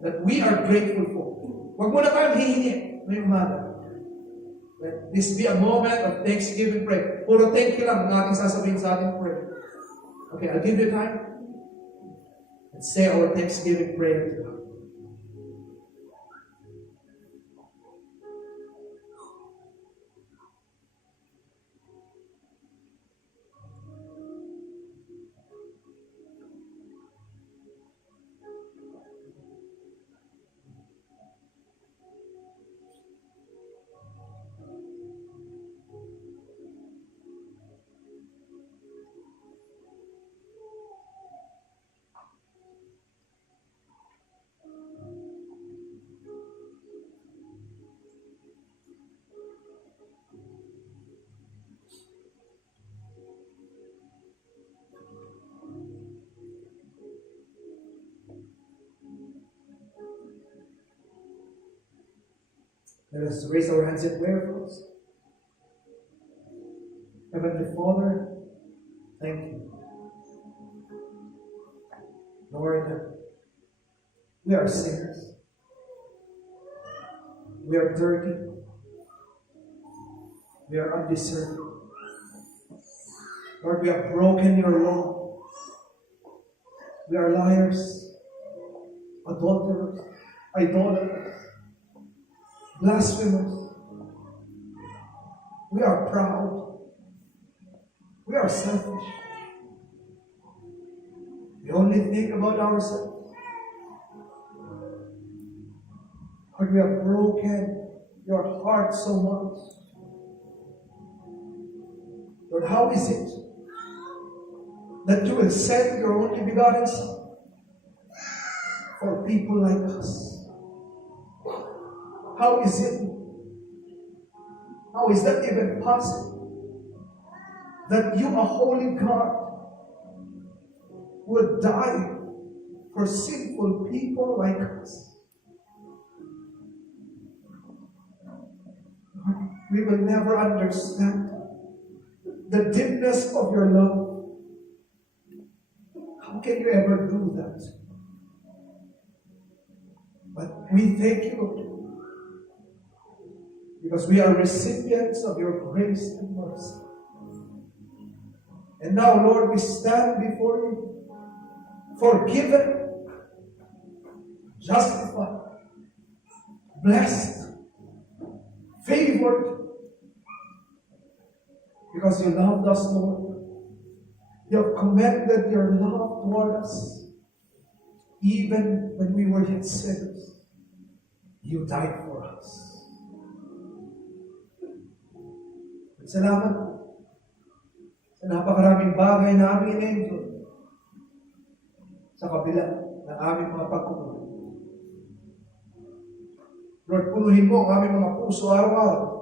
that we are grateful for. Huwag mo na tayong hihingi ngayong umaga. Let this be a moment of Thanksgiving prayer. Puro thank you lang ang ating sasabihin sa ating prayer. Okay, I'll give you time. Let's say our Thanksgiving prayer to God. Let us raise our hands in prayer first. Heavenly Father, thank you. Lord, we are sinners. We are dirty. We are undeserving. Lord, we have broken your law. We are liars, adulterers, idolaters, blasphemers. We are proud. We are selfish. We only think about ourselves. Lord, we have broken your heart so much. Lord, how is it that you will send your only begotten Son for people like us? How is it? How is that even possible? That you, a holy God, would die for sinful people like us? We will never understand the deepness of your love. How can you ever do that? But we thank you, Lord, because we are recipients of your grace and mercy. And now, Lord, we stand before you, forgiven, justified, blessed, favored, because you loved us, Lord. You have commended your love toward us, even when we were yet sinners. You died for us. Salamat sa napakaraming bagay na aming in-enjoy sa kabila ng aming mga pagkukulit. Lord, punuhin mo ang aming mga puso araw-araw.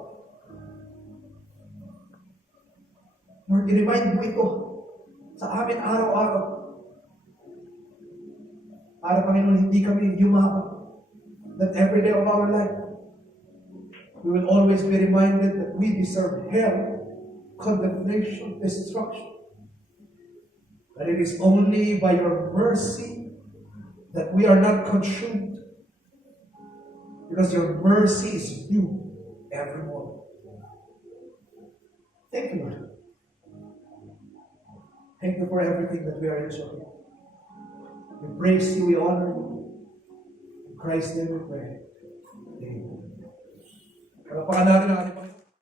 Lord, i-remind mo ito sa amin araw-araw. Para, Panginoon, hindi kami yumaman. That every day of our life, we will always be reminded that we deserve hell, condemnation, destruction. That it is only by your mercy that we are not consumed. Because your mercy is new every morning. Thank you, Lord. Thank you for everything that we are enjoying. We praise you, we honor you. In Christ's name we pray. Amen. Kalapakan natin ang ating